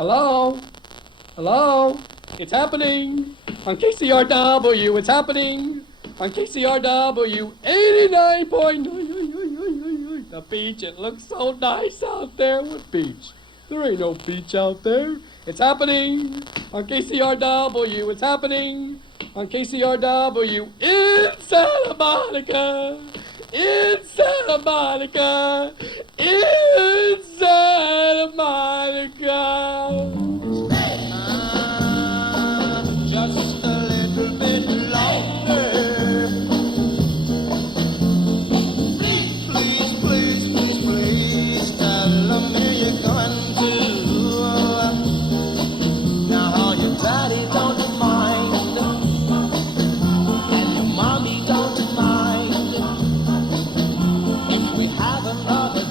Hello? Hello? It's happening! On KCRW, it's happening! On KCRW 89.9. The beach, it looks so nice out there. What beach? There ain't no beach out there. It's happening! On KCRW, it's happening! On KCRW in Santa Monica! In Santa Monica! In Santa Monica! Just a little bit longer. Please, please, please, please, tell them where you're going to. Now your daddy don't mind, and your mommy don't mind. If we have another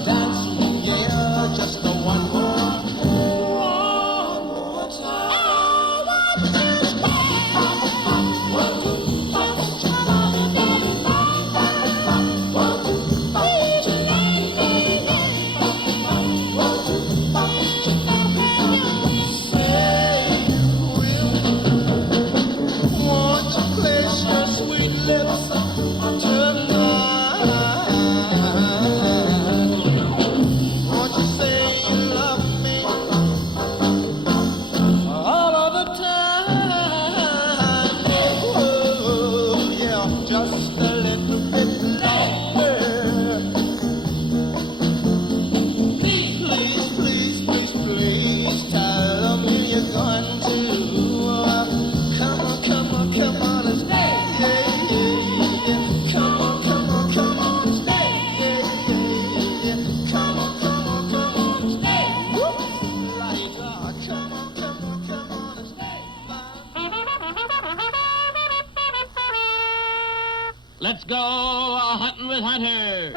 Hunter!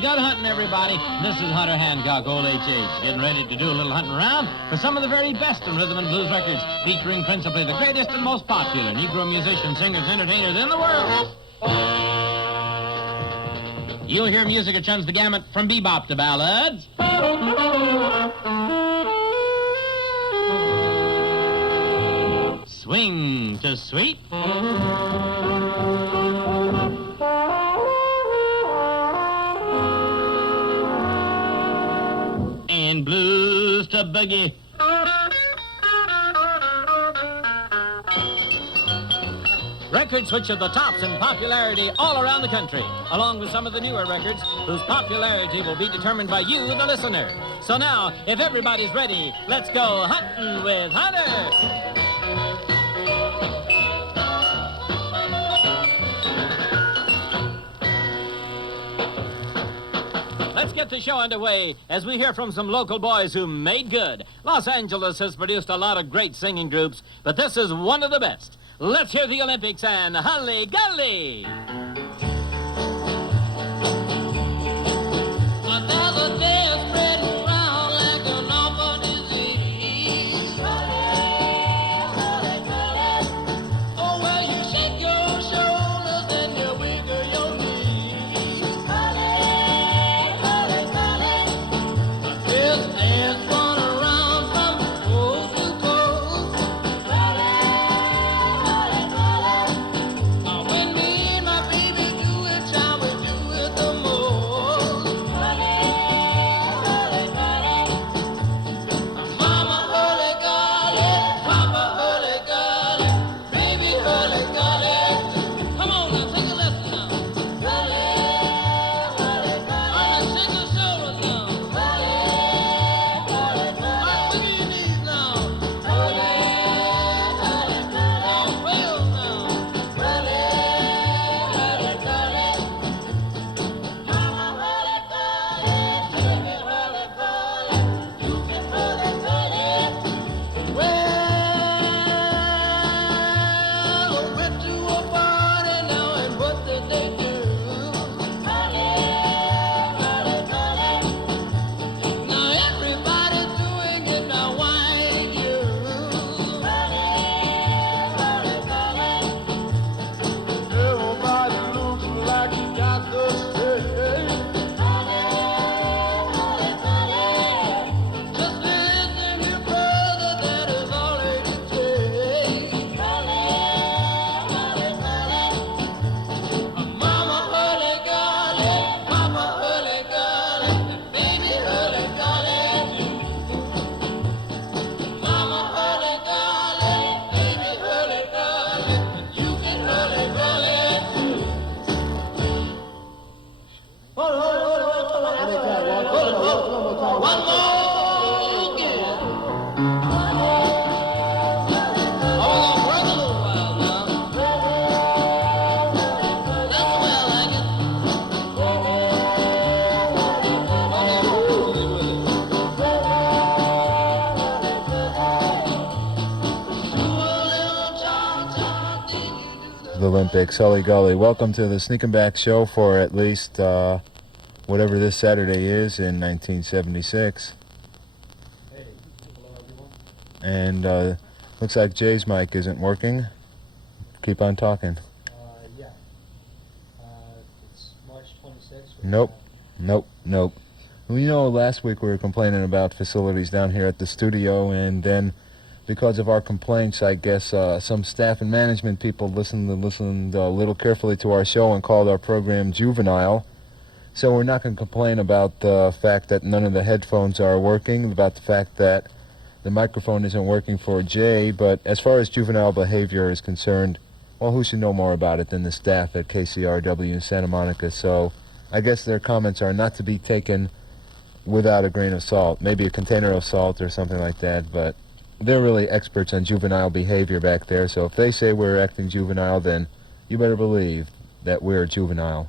Good hunting, everybody. This is Hunter Hancock, old H.H., getting ready to do a little hunting around for some of the very best in rhythm and blues records, featuring principally the greatest and most popular Negro musicians, singers, entertainers in the world. You'll hear music that runs the gamut from bebop to ballads. Swing to sweet. And blues to boogie. Records which are the tops in popularity all around the country, along with some of the newer records whose popularity will be determined by you, the listener. So now, if everybody's ready, let's go hunting with Hunter! Let's get the show underway as we hear from some local boys who made good. Los Angeles has produced a lot of great singing groups, but this is one of the best. Let's hear the Olympics and Holly Golly! Another day is spreading around like an awful disease. Oh, well, you shake your shoulders and you wiggle your knees. This dance run around from coast to coast. When me and my baby do it, shall we do it the most? Mama hurly golly, Papa hurly golly, baby hurly golly. Come on now, take a lesson now. Alright, shake your shoulders now. Alright, look at your knees now. Now, wail now. Well, I went to a party now, and what did they do? Now everybody's doing it, now why ain't you? Everybody looks like you got the stage. Just listen, your brother, that is all it takes. Mama hurly golly, Papa hurly golly, and baby hurly golly too. Mama hurly golly, baby hurly golly, and you can hurly golly too. One more again. Oh, we're gonna work a little while now. That's the way I like it. The Olympics, Holly Golly. Welcome to the Sneakin Back show for at least whatever this Saturday is in 1976. Hey, hello everyone. And looks like Jay's mic isn't working. Keep on talking. Yeah. It's March 26th. Nope. Well, you know, last week we were complaining about facilities down here at the studio, and then because of our complaints, I guess some staff and management people listened a little carefully to our show and called our program juvenile. So we're not going to complain about the fact that none of the headphones are working, about the fact that the microphone isn't working for Jay, but as far as juvenile behavior is concerned, well, who should know more about it than the staff at KCRW in Santa Monica? So I guess their comments are not to be taken without a grain of salt, maybe a container of salt or something like that, but they're really experts on juvenile behavior back there, so if they say we're acting juvenile, then you better believe that we're juvenile.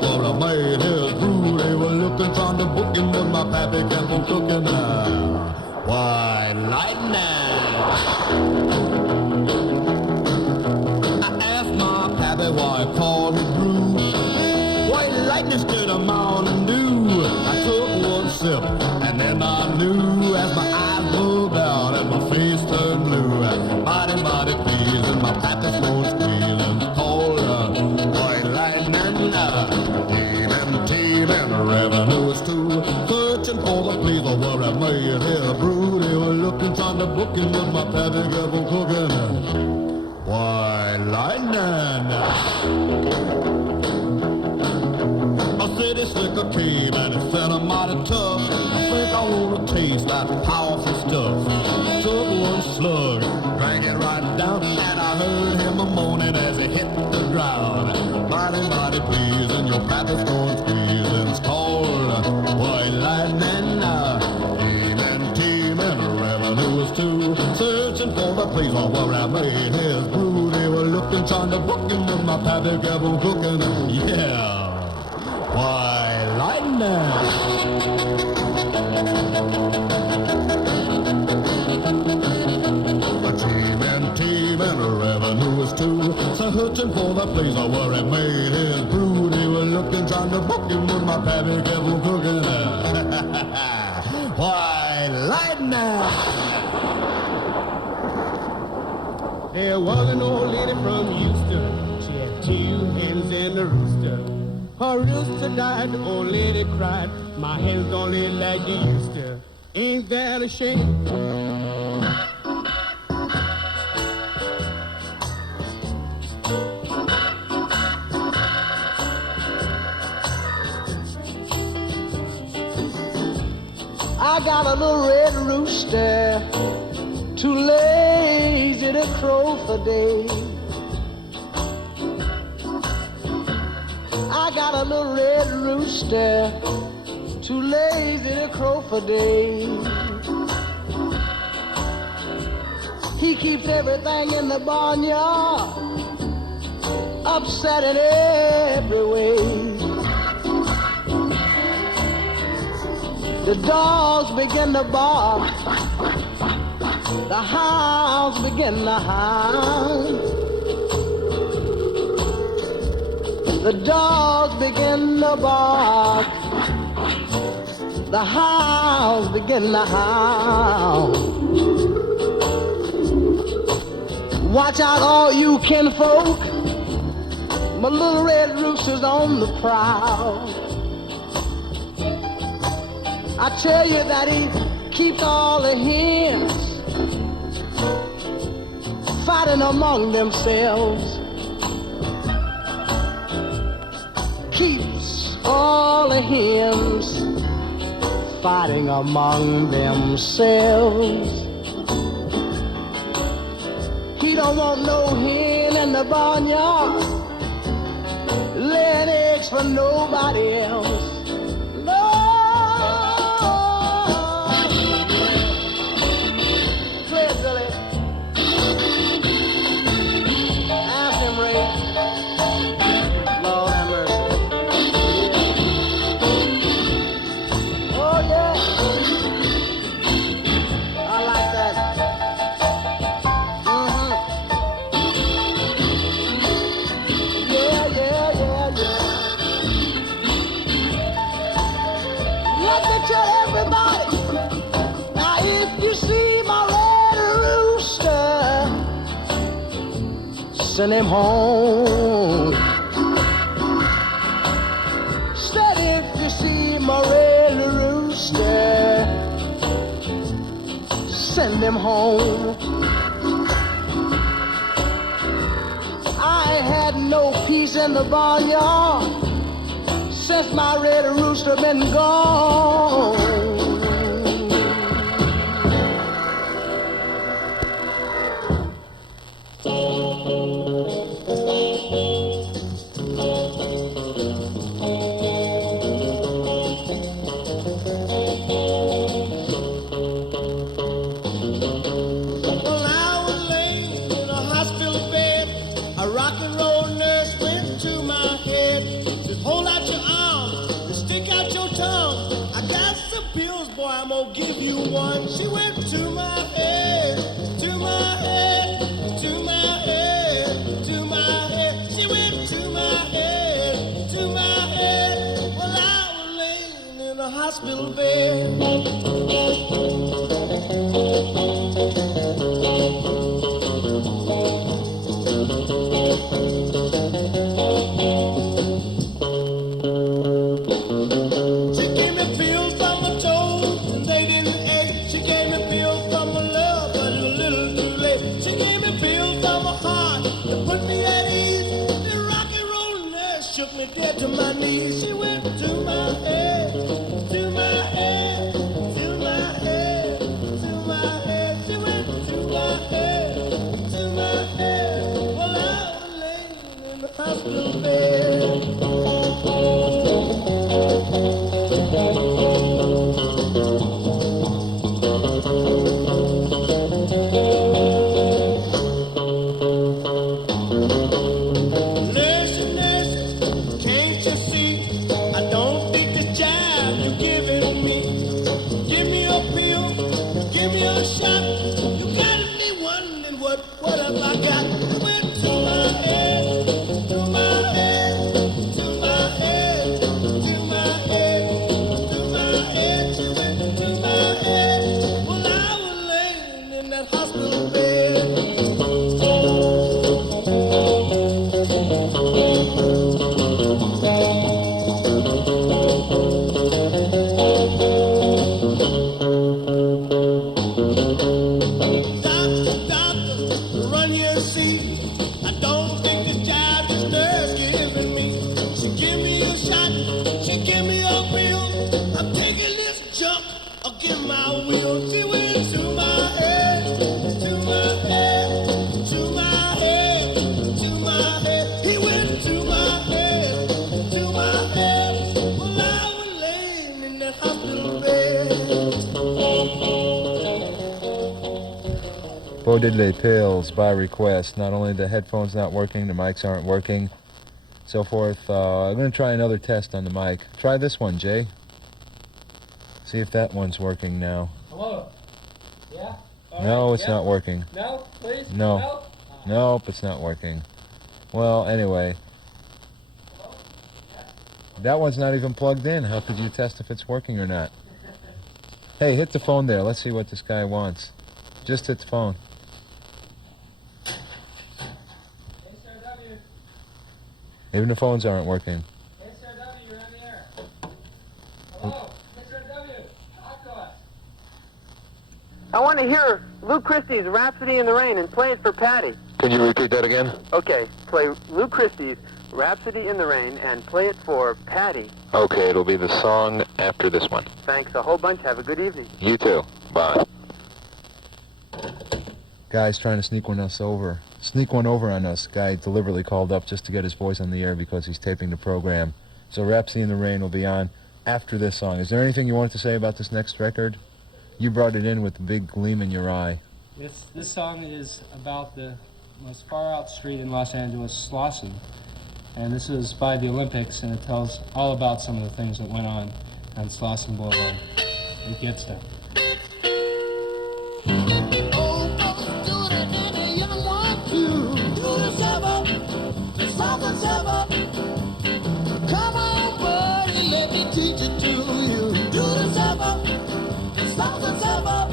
where I made his brew. They were looking, trying to book him, but my pappy kept on cooking. Why, lightning! I asked my pappy why he called me brew. White lightning stood a Mountain Dew. I took one sip, and then I knew as my eyes bugged out and my face turned blue. Mighty, mighty pleasing, my pappy smoke squealing. Cold, white lightning, teaming, revenues too. Searching for the place where I made his brew. They were looking, trying to book him, but my pappy kept on cooking. Why, lightning! A city slicker came and it said I'm mighty tough. I think I wanna taste that powerful stuff. Took one slug, drank it right down, and I heard him a moaning as he hit the ground. Mighty, mighty pleasing, your pappy's going squeezing. It's cold, white lightning, teaming, revenues too. Searching for the place where I made his brew. They were looking, trying to book him, but my pappy kept on cooking. Yeah. Why, lightning! Teaming, revenues too. Searching for the place where he made his brew. They were looking, trying to book him, but my pappy kept on cooking. Why, lightning! There was an old lady from Houston. She had 2 hens and a rooster. Her rooster died, the old lady cried. My hens don't live like they used to. Ain't that a shame? I got a little red rooster, too lazy to crow for days. I got a little red rooster, too lazy to crow for days. He keeps everything in the barnyard upset in every way. The dogs begin to bark, the hounds begin to howl. The dogs begin to bark, the hounds begin to howl. Watch out, all you kinfolk, my little red rooster's on the prowl. I tell you that he keeps all the hens fighting among themselves. Keeps all the hens fighting among themselves. He don't want no hen in the barnyard laying eggs for nobody else. Send him home. Said if you see my red rooster, send him home. I ain't had no peace in the barnyard since my red rooster been gone. Rock and roll nurse went to my head. Says, hold out your one. She went to my head, to my head, to my head, to my head. She went to my head, to my head. Well, I was laying in a hospital bed. She gave me pills for my toes, and they didn't ache. She gave me pills for my love, but it was a little too late. She gave me pills for my heart to put me at ease. The rock and roll nurse shook me dead to my knees. She went to my head, to my head, to my head, to my head. She went to my head, to my head. Well, I was laying in the hospital bed. Listen, listen, can't you see? I don't think this job you're giving me. Give me a pill, give me a shot. You got me wondering what have I got? You went to my head, to my head, to my head, to my head, to my head. You went to my head. Well, I was laying in that hospital bed. Doctor, doctor, run your seat. I don't think this job this nurse giving me. She give me a shot, she give me a pill. I'm taking this junk against my will. She went to my head, to my head, to my head, to my head. He went to my head, to my head. Well, I was laying in that hospital bed. Bo Diddley Pills by request. Not only the headphones not working, the mics aren't working, so forth. I'm going to try another test on the mic. Try this one, Jay. See if that one's working now. Hello? Yeah? All No, right, it's yeah. not working. No, please? No. Nope, it's not working. Well, anyway. That one's not even plugged in. How could you test if it's working or not? Hey, hit the phone there. Let's see what this guy wants. Just hit the phone. KCRW. Even the phones aren't working. KCRW, you're on the air. Hello? KCRW, talk to us. I want to hear Lou Christie's Rhapsody in the Rain and play it for Patty. Can you repeat that again? Okay, play Lou Christie's Rhapsody in the Rain and play it for Patty. Okay, it'll be the song after this one. Thanks a whole bunch. Have a good evening. You too. Bye. Guy's trying to sneak one over on us. Guy deliberately called up just to get his voice on the air because he's taping the program. So Rhapsody in the Rain will be on after this song. Is there anything you wanted to say about this next record? You brought it in with the big gleam in your eye. This song is about the most far out street in Los Angeles, Slauson. And this is by the Olympics, and it tells all about some of the things that went on Slauson Boulevard. It gets there. Come on, buddy, let me teach it to you. Do the stop and stop.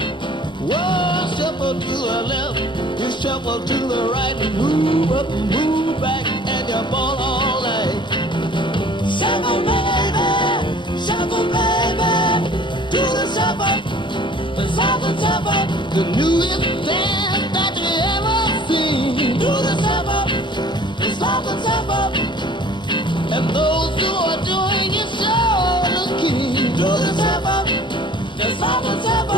One shuffle to the left, you shuffle to the right, move up, move back, and you ball all night. Shuffle, baby, do the shuffle, the newest dance that you ever seen. Do the shuffle, and those who are doing it sure look keen. Do the shuffle.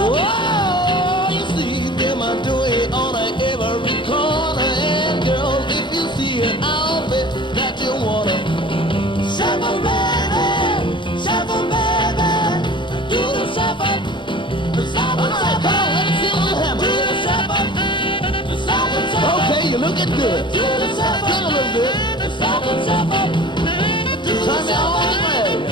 Whoa, you see them are doing it on every corner. And girls, if you see it, I'll bet that you wanna shuffle, baby, do the shuffle, do the shuffle. Okay, you're looking good. Do the shuffle, get a little bit. Turn me on the radio.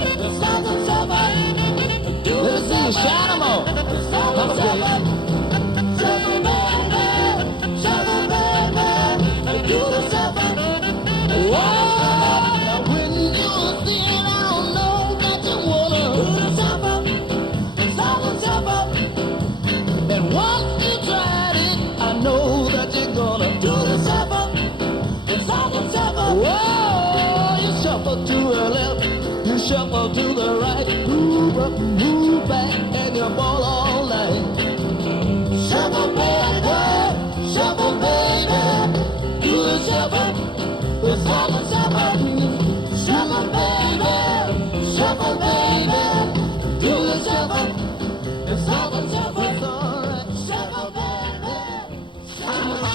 Let me see you shine them on. shuffle to the left, you shuffle to the right, move up, move back, and you ball all night. Shuffle, baby, shuffle, baby, do the shuffle, the shuffle, shuffle, shuffle, baby, shuffle, baby, do the shuffle, the shuffle, shuffle, it's all right. Shuffle, baby, shuffle.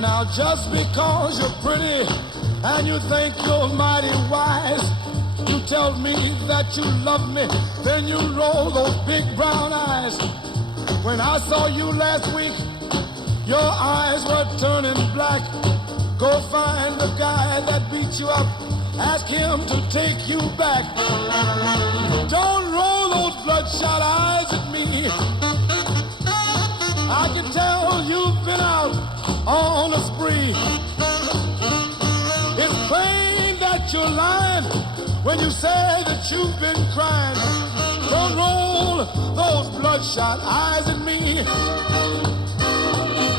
Now just because you're pretty and you think you're mighty wise, you tell me that you love me, then you roll those big brown eyes. When I saw you last week, your eyes were turning black. Go find the guy that beat you up, ask him to take you back. Don't roll those bloodshot eyes at me. I can tell you've been out on a spree. It's plain that you're lying when you say that you've been crying. Don't roll those bloodshot eyes at me.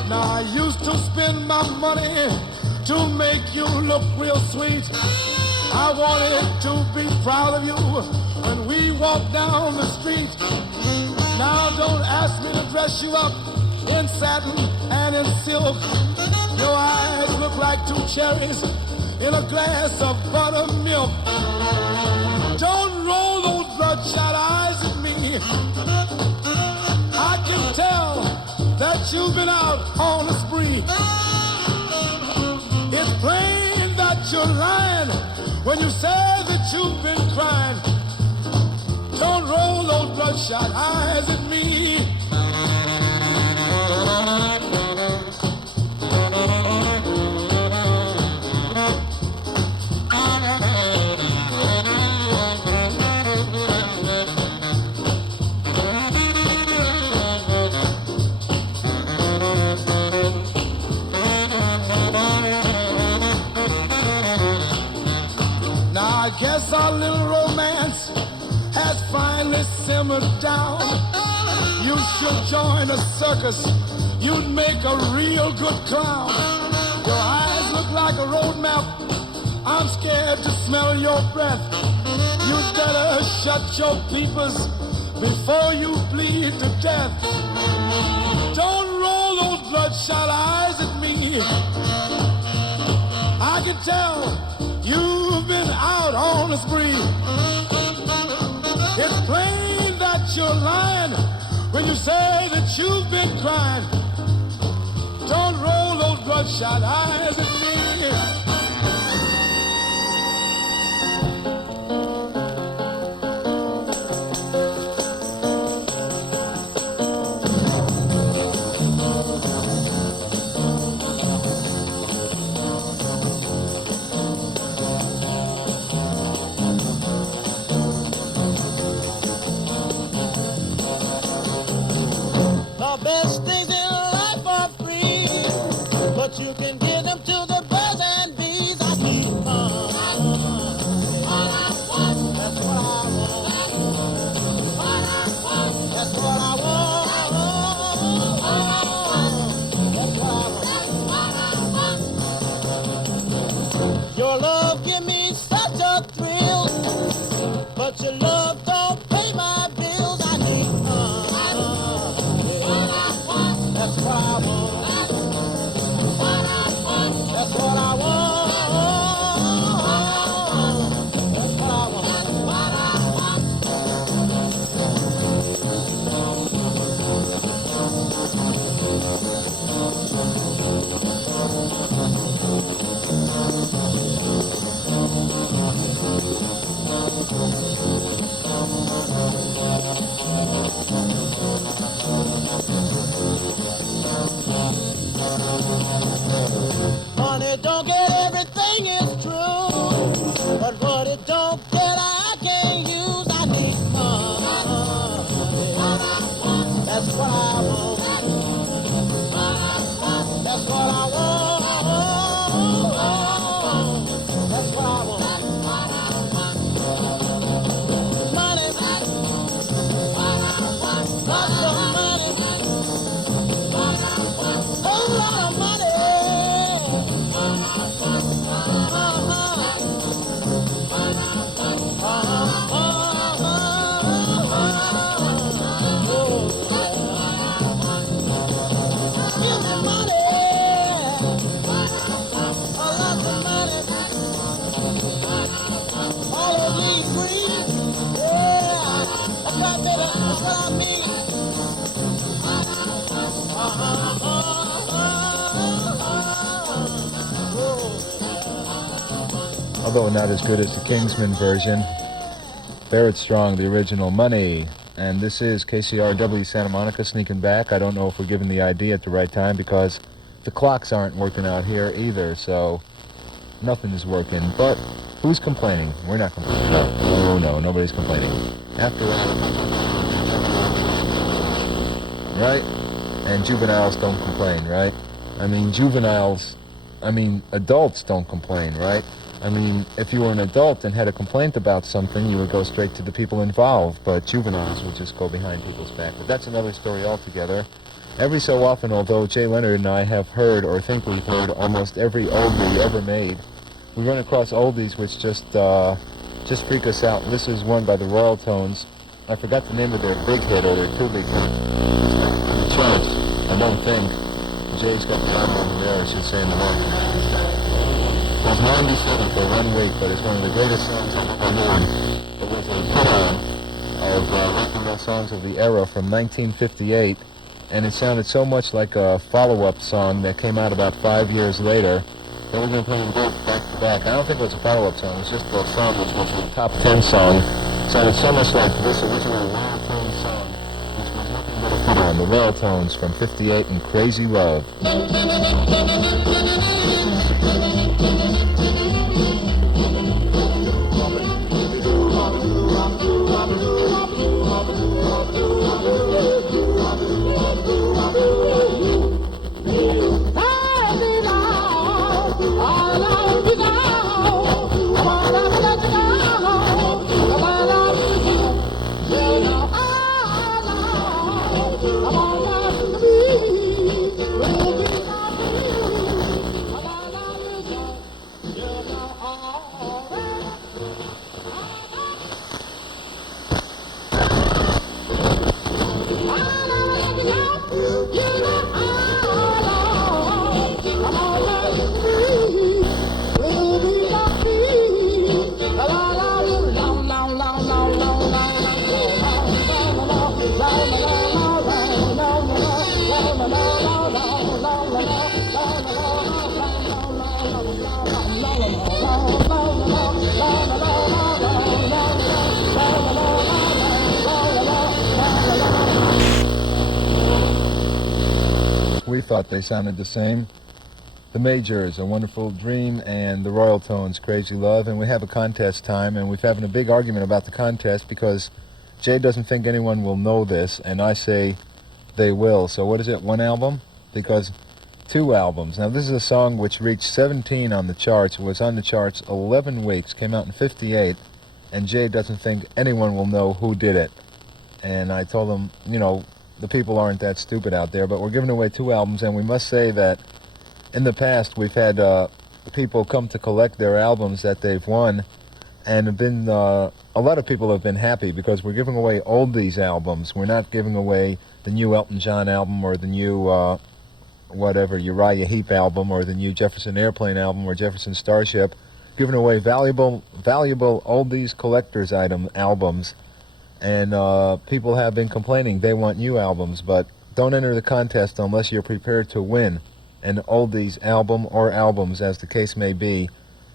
Now I used to spend my money to make you look real sweet. I wanted to be proud of you when we walk down the street. Now don't ask me to dress you up in satin and in silk. Your eyes look like two cherries in a glass of buttermilk. Don't roll those bloodshot eyes at me. I can tell that you've been out on a spree. It's plain that you're lying when you say that you've been crying. Don't roll those bloodshot eyes at me. Now I guess our little romance has finally simmered down. You should join a circus. You'd make a real good clown. Your eyes look like a road map. I'm scared to smell your breath. You'd better shut your peepers before you bleed to death. Don't roll those bloodshot eyes at me. I can tell you've been out on a spree. It's plain that you're lying when you say that you've been crying. Don't roll those bloodshot eyes at me. The best things in life are free, but you can give them to the birds and bees. I need fun. That's what I want. That's what I want. That's what I want. Your love give me such a thrill, but your love don't pay my bills. I need fun. That's what I want. although not as good as the Kingsman version. Barrett Strong, the original, Money. And this is KCRW Santa Monica, Sneakin Back. I don't know if we're giving the ID at the right time because the clocks aren't working out here either, so nothing is working. But who's complaining? We're not complaining. No, nobody's complaining. After all, right? And juveniles don't complain, right? Adults don't complain, right? If you were an adult and had a complaint about something, you would go straight to the people involved, but juveniles would just go behind people's back. But that's another story altogether. Every so often, although Jay Leonard and I have heard, or think we've heard, almost every oldie ever made, we run across oldies which just freak us out. This is one by the Royal Tones. I forgot the name of their big hit, or their two big hits. The charts, I don't think. Jay's got the album over there, I should say, in the morning. It was 97 for 1 week, but it's one of the greatest songs I've ever heard. It was a hit of rock and roll songs of the era from 1958, and it sounded so much like a follow-up song that came out about 5 years later. They were going to play them both back to back. I don't think it was a follow-up song, it was just a song which was a top 10 song. It sounded so much like this original Royal Tones song, which was nothing but a hit on the Royal Tones from 58 and Crazy Love. We thought they sounded the same. The Majors, A Wonderful Dream, and the Royal Tones, Crazy Love, and we have a contest time, and we're having a big argument about the contest because Jay doesn't think anyone will know this, and I say they will. So what is it, 1 album? Because 2 albums. Now this is a song which reached 17 on the charts, was on the charts 11 weeks, came out in 58, and Jay doesn't think anyone will know who did it. And I told him, the people aren't that stupid out there, but we're giving away 2 albums, and we must say that in the past we've had people come to collect their albums that they've won, and have been a lot of people have been happy because we're giving away oldies albums. We're not giving away the new Elton John album or the new Uriah Heep album or the new Jefferson Airplane album or Jefferson Starship. Giving away valuable oldies collector's albums. And people have been complaining they want new albums, but don't enter the contest unless you're prepared to win an oldies album or albums, as the case may be.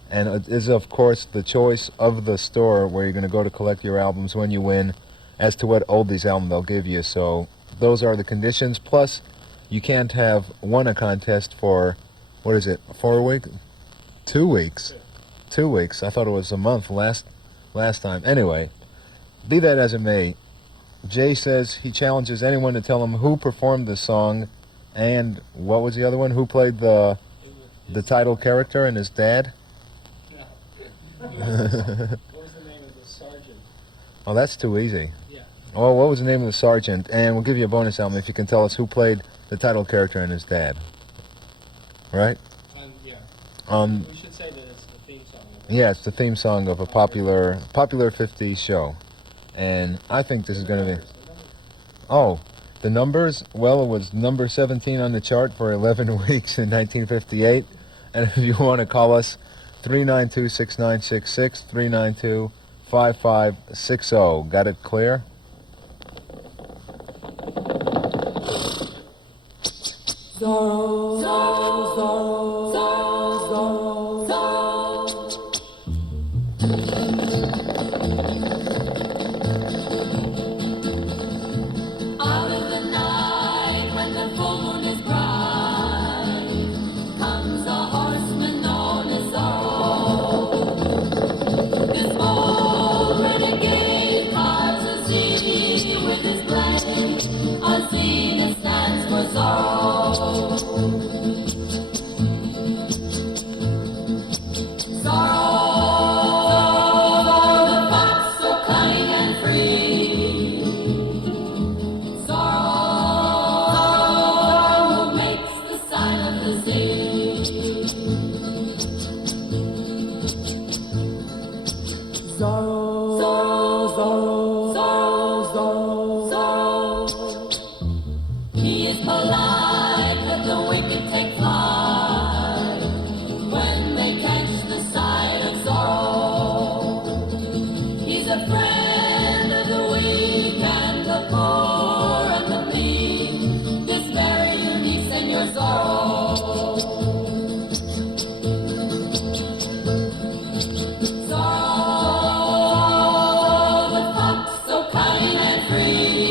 And it is, of course, the choice of the store where you're going to go to collect your albums when you win as to what oldies album they'll give you. So those are the conditions. Plus, you can't have won a contest for, 4 weeks? 2 weeks. 2 weeks. I thought it was a month last time. Anyway. Be that as it may, Jay says he challenges anyone to tell him who performed the song and what was the other one? Who played the title character and his dad? No. What was the name of the sergeant? Oh, that's too easy. Yeah. Oh, what was the name of the sergeant? And we'll give you a bonus album if you can tell us who played the title character and his dad. Right? Yeah. We should say that it's the theme song. Yeah, it's the theme song of a popular 50s show. And I think this is going to be... Oh, the numbers? Well, it was number 17 on the chart for 11 weeks in 1958. And if you want to call us, 392-6966, 392-5560. Got it clear? He is polite, but the wicked take flight when they catch the sight of sorrow. He's a friend of the weak and the poor and the bleak. To spare your griefs and your sorrow. Sorrow, the fox so kind and free.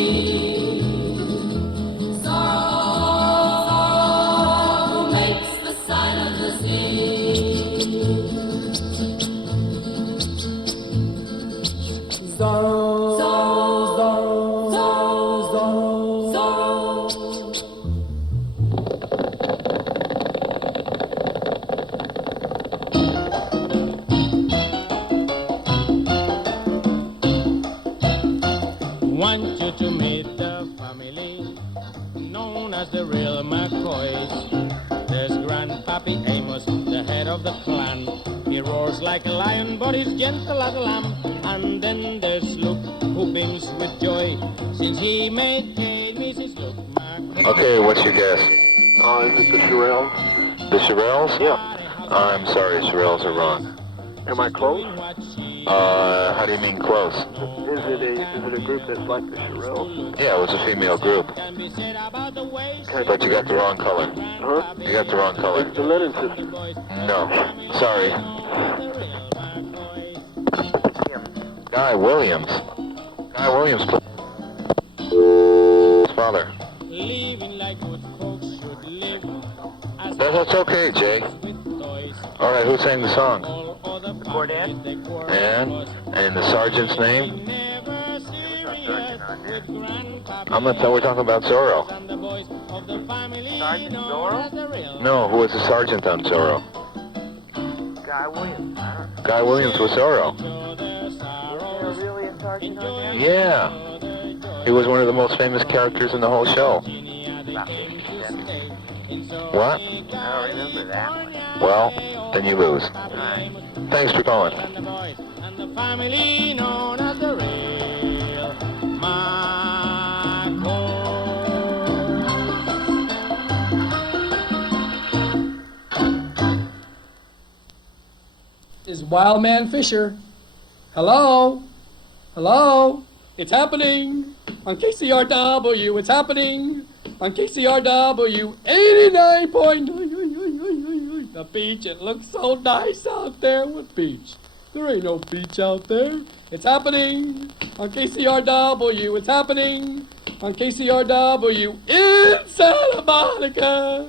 Want you to meet the family known as the real McCoys. There's Grandpappy Amos, the head of the clan. He roars like a lion, but he's gentle as a lamb. And then there's Luke, who beams with joy, since he made Kate Mrs. Luke McCoy. Okay, what's your guess? Is it the Shirelles? The Shirelles? Yeah. I'm sorry, Shirelles are wrong. Am I close? How do you mean close? Is it a group that's like the Shirelles? Yeah, it was a female group. But you got the wrong color. Huh? You got the wrong color. It's the Lennon Sisters. No. Sorry. Guy Williams. Guy Williams played his father. That's okay, Jay. All right, who sang the song? The Cordet? And the sergeant's name? We're talking about Zorro. Sergeant Zorro? No, who was the sergeant on Zorro? Guy Williams. Guy Williams was Zorro. Was there really a sergeant on there? Yeah. He was one of the most famous characters in the whole show. What? I don't remember that one. Well, then you lose. Alright. Thanks for calling. And the family known as the real McCoy. Is Wildman Fisher. Hello? Hello? It's happening on KCRW. It's happening on KCRW 89.9. The beach, it looks so nice out there. What beach? There ain't no beach out there. It's happening on KCRW. It's happening on KCRW in Santa Monica.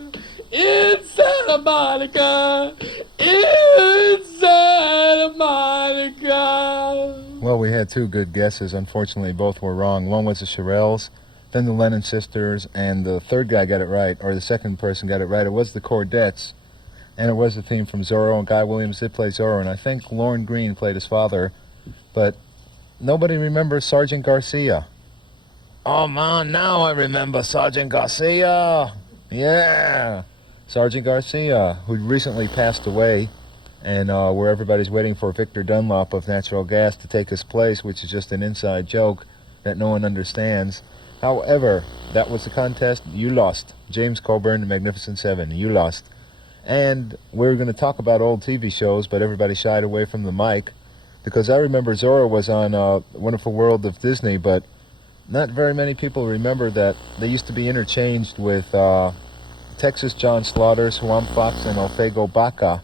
In Santa Monica. In Santa Monica. Well, we had two good guesses. Unfortunately, both were wrong. One was the Shirelles, then the Lennon Sisters, and the third guy got it right, or the second person got it right. It was the Cordettes, and it was the theme from Zorro, and Guy Williams did play Zorro, and I think Lorne Greene played his father, but nobody remembers Sergeant Garcia. Oh, man, now I remember Sergeant Garcia. Yeah. Sergeant Garcia, who recently passed away, and where everybody's waiting for Victor Dunlop of Natural Gas to take his place, which is just an inside joke that no one understands. However, that was the contest. You lost. James Coburn, The Magnificent Seven. You lost. And we're going to talk about old TV shows, but everybody shied away from the mic, because I remember Zorro was on Wonderful World of Disney, but not very many people remember that they used to be interchanged with Texas John Slaughter, Swamp Fox, and Alfego Baca,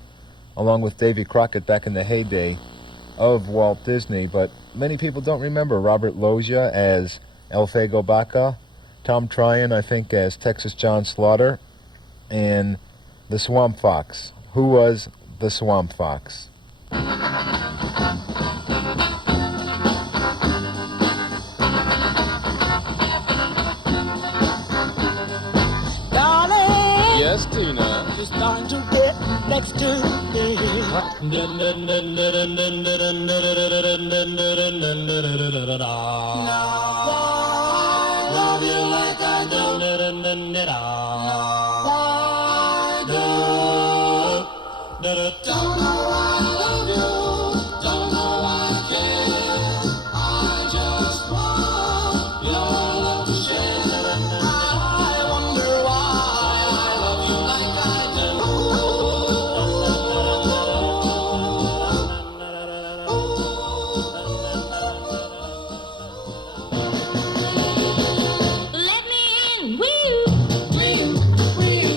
along with Davy Crockett back in the heyday of Walt Disney. But many people don't remember Robert Loggia as Alfego Baca, Tom Tryon, I think, as Texas John Slaughter, and the Swamp Fox. Who was the Swamp Fox? Yes, Tina. It's starting to get next to me. I love you like I do. Don't know why I love you. Don't know why I care. I just want your love to share. I wonder why I love you like I do. Let me in, will you? Will you? Will you?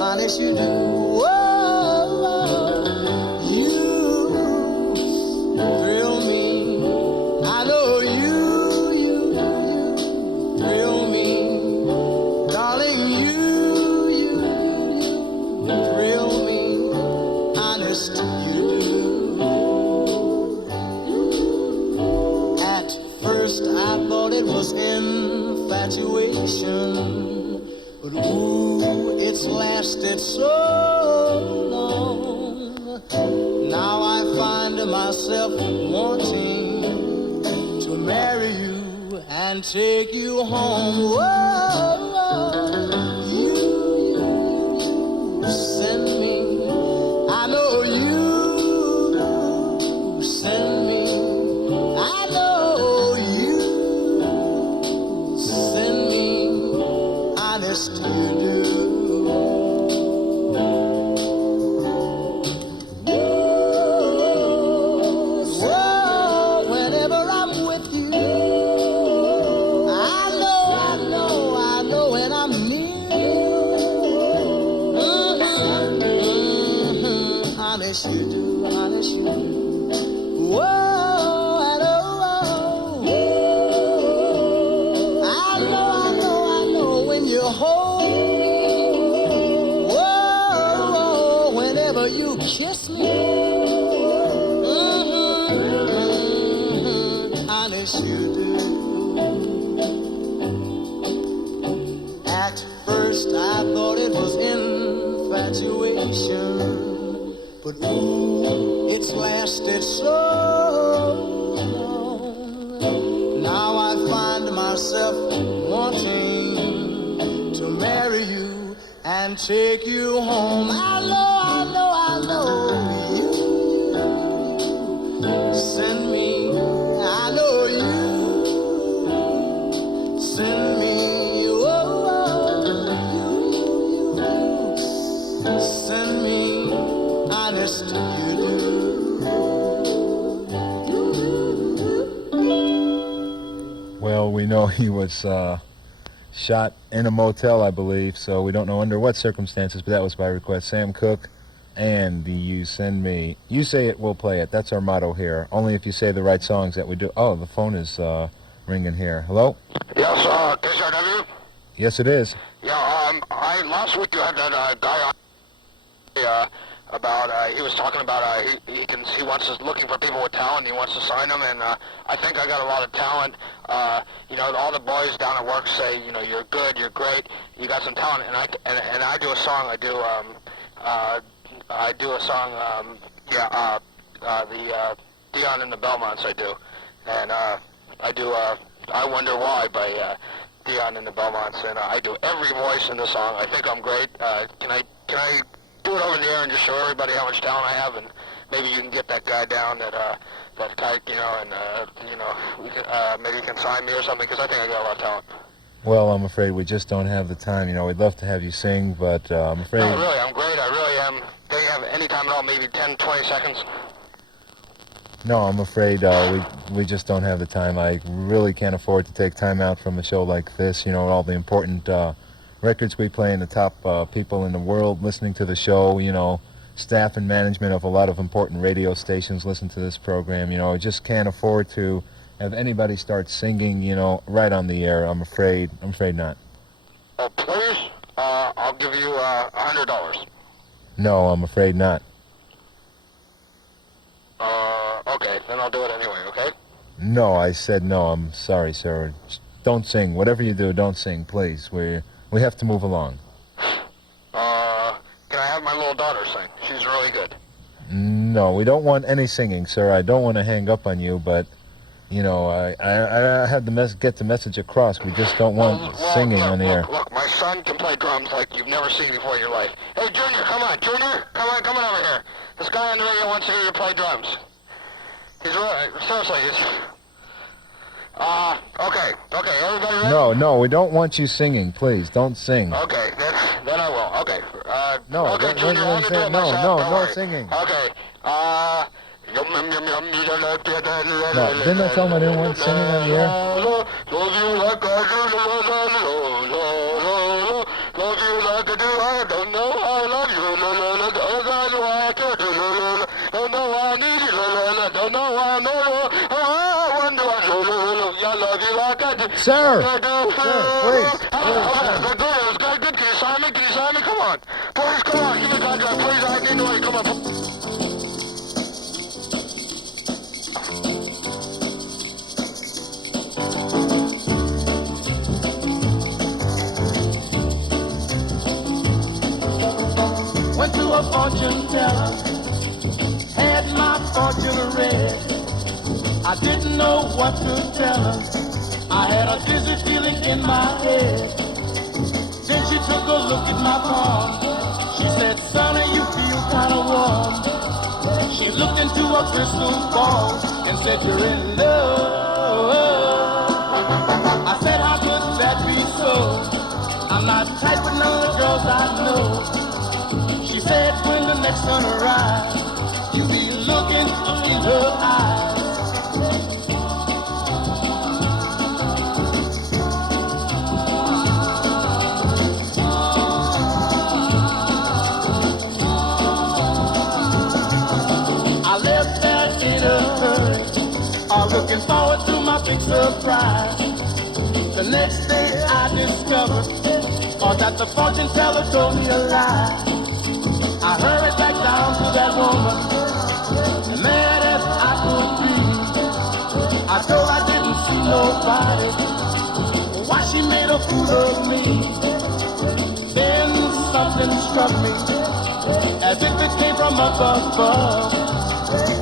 honest you do. Whoa, you thrill me. I know you thrill me. Darling, you thrill me. Honest you do. At first I thought it was infatuation, but ooh, it's lasted so long. Now I find myself wanting to marry you and take you home. Whoa, you send me. I know you send me. I know you send me. Honest you do. Whoa, whenever I'm with you, yes you do. At first I thought it was infatuation, but ooh, it's lasted so long. Now I find myself wanting to marry you and take you home. I know you send me, I know you send me, send me, honest you do. Well, we know he was shot in a motel, I believe, so we don't know under what circumstances, but that was by request. Sam Cooke and the You Send Me. You say it, we'll play it. That's our motto here. Only if you say the right songs that we do. Oh, the phone is ringing here. Hello? Yes, KCRW? Yes, it is. Yeah, last week you had that guy on about, he was talking about, he wants us looking for people with talent, he wants to sign them, and I think I got a lot of talent. You know, all the boys down at work say, you know, you're good, you're great, you got some talent, and I do a song, I do a song, the Dion and the Belmonts I do, and I do I Wonder Why by Dion and the Belmonts, and I do every voice in the song. I think I'm great. Can I do it over the air and just show everybody how much talent I have, and maybe you can get that guy down that guy, you know, and maybe you can sign me or something, because I think I got a lot of talent. Well, I'm afraid we just don't have the time. You know, we'd love to have you sing, but I'm afraid... No, really, I'm great. I really am. Don't you have any time at all, maybe 10, 20 seconds? No, I'm afraid we just don't have the time. I really can't afford to take time out from a show like this. You know, all the important records we play, and the top people in the world listening to the show. You know, staff and management of a lot of important radio stations listen to this program. You know, I just can't afford to have anybody start singing, you know, right on the air. I'm afraid not. Oh, please? I'll give you $100. No, I'm afraid not. Okay, then I'll do it anyway, okay? No, I said no. I'm sorry, sir. Just don't sing. Whatever you do, don't sing, please. We have to move along. Can I have my little daughter sing? She's really good. No, we don't want any singing, sir. I don't want to hang up on you, but, you know, I had to get the message across. We just don't want singing on the air. Look, my son can play drums like you've never seen before in your life. Hey, Junior, come on. Junior, come on over here. This guy on the radio wants to hear you play drums. He's really, seriously, okay, everybody ready? No, we don't want you singing, please. Don't sing. Okay, then I will. Okay. No, okay, Junior, I'm gonna do it myself. Don't worry. Singing. Okay. No, didn't I tell him I didn't want singing on the air? Love you like I do, I don't know I love you, don't know I need you, don't know I know, I wonder I love you like I do. Sir, please. Good, can you sign me, come on. Please, come on, give me a contract, please, I need to wait, come on. Went to a fortune teller, had my fortune read. I didn't know what to tell her. I had a dizzy feeling in my head. Then she took a look at my palm. She said, "Sonny, you feel kind of warm." She looked into a crystal ball and said, "You're in love." I said, "How could that be so? I'm not tight with none of the girls I know." She said, "When the next sun arrives, you'll be looking in her eyes." I left there in a hurry, looking forward to my big surprise. The next day I discovered that the fortune teller told me a lie. I hurried back down to that woman, mad as I could be. I told I didn't nobody. Why she made a fool of me? Then something struck me, as if it came from up above.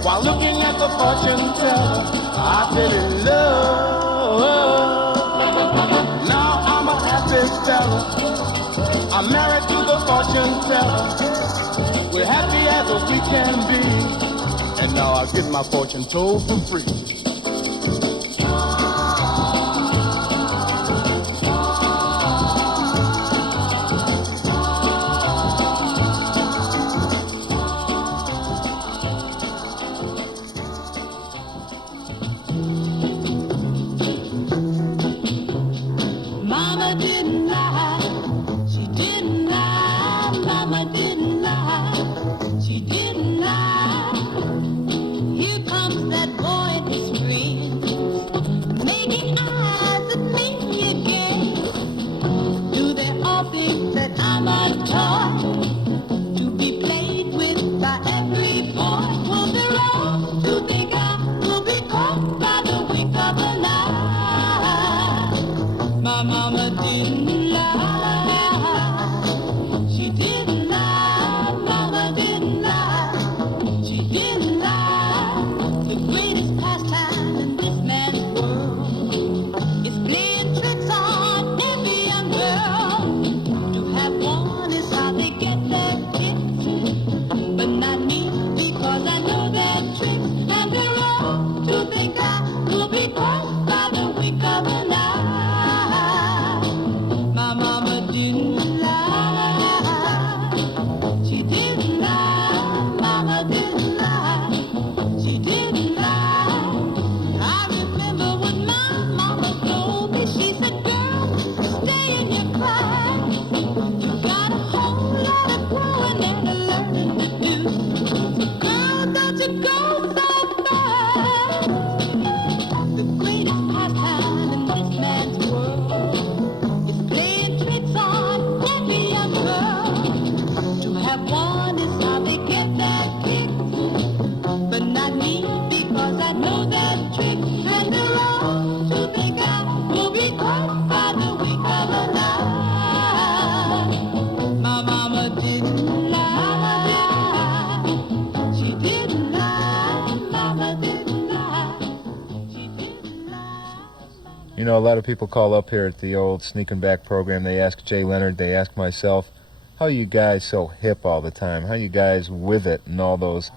While looking at the fortune teller, I fell in love. Now I'm a happy fella. I'm married to the fortune teller. We're happy as we can be. And now I get my fortune told for free. Mama didn't lie, she didn't lie. Mama didn't lie, she didn't lie. Here comes that boy in his dreams, making eyes at me again. Do they all think that I'm a toy, to be played with by every boy? Will they wrong to think I will be caught by the wink of an eye? My mama didn't lie, she didn't lie. Mama didn't lie, she didn't lie. The greatest pastime in this man's world is playing tricks on every young girl. To have one is how they get their kicks, but not me, because I know their tricks. And they're wrong to think I will be caught by the wink of an eye. My mama didn't lie, she didn't lie. Mama didn't lie, she didn't lie. I remember what my mama told me. She said, girl, stay in your class. You got a whole lot of growing and learning to do. So girl, don't you go so fast. The greatest pastime in this man's world is playing tricks on every young girl. To have one is how they get their kicks, but not me, because I know that trick. And they're wrong to think I will be caught by the wink of an eye. My mama didn't lie, she didn't lie. Mama didn't lie, she didn't lie. You know, a lot of people call up here at the old Sneakin Back program. They ask Jay Leonard, they ask myself, how are you guys so hip all the time? How are you guys with it and all those,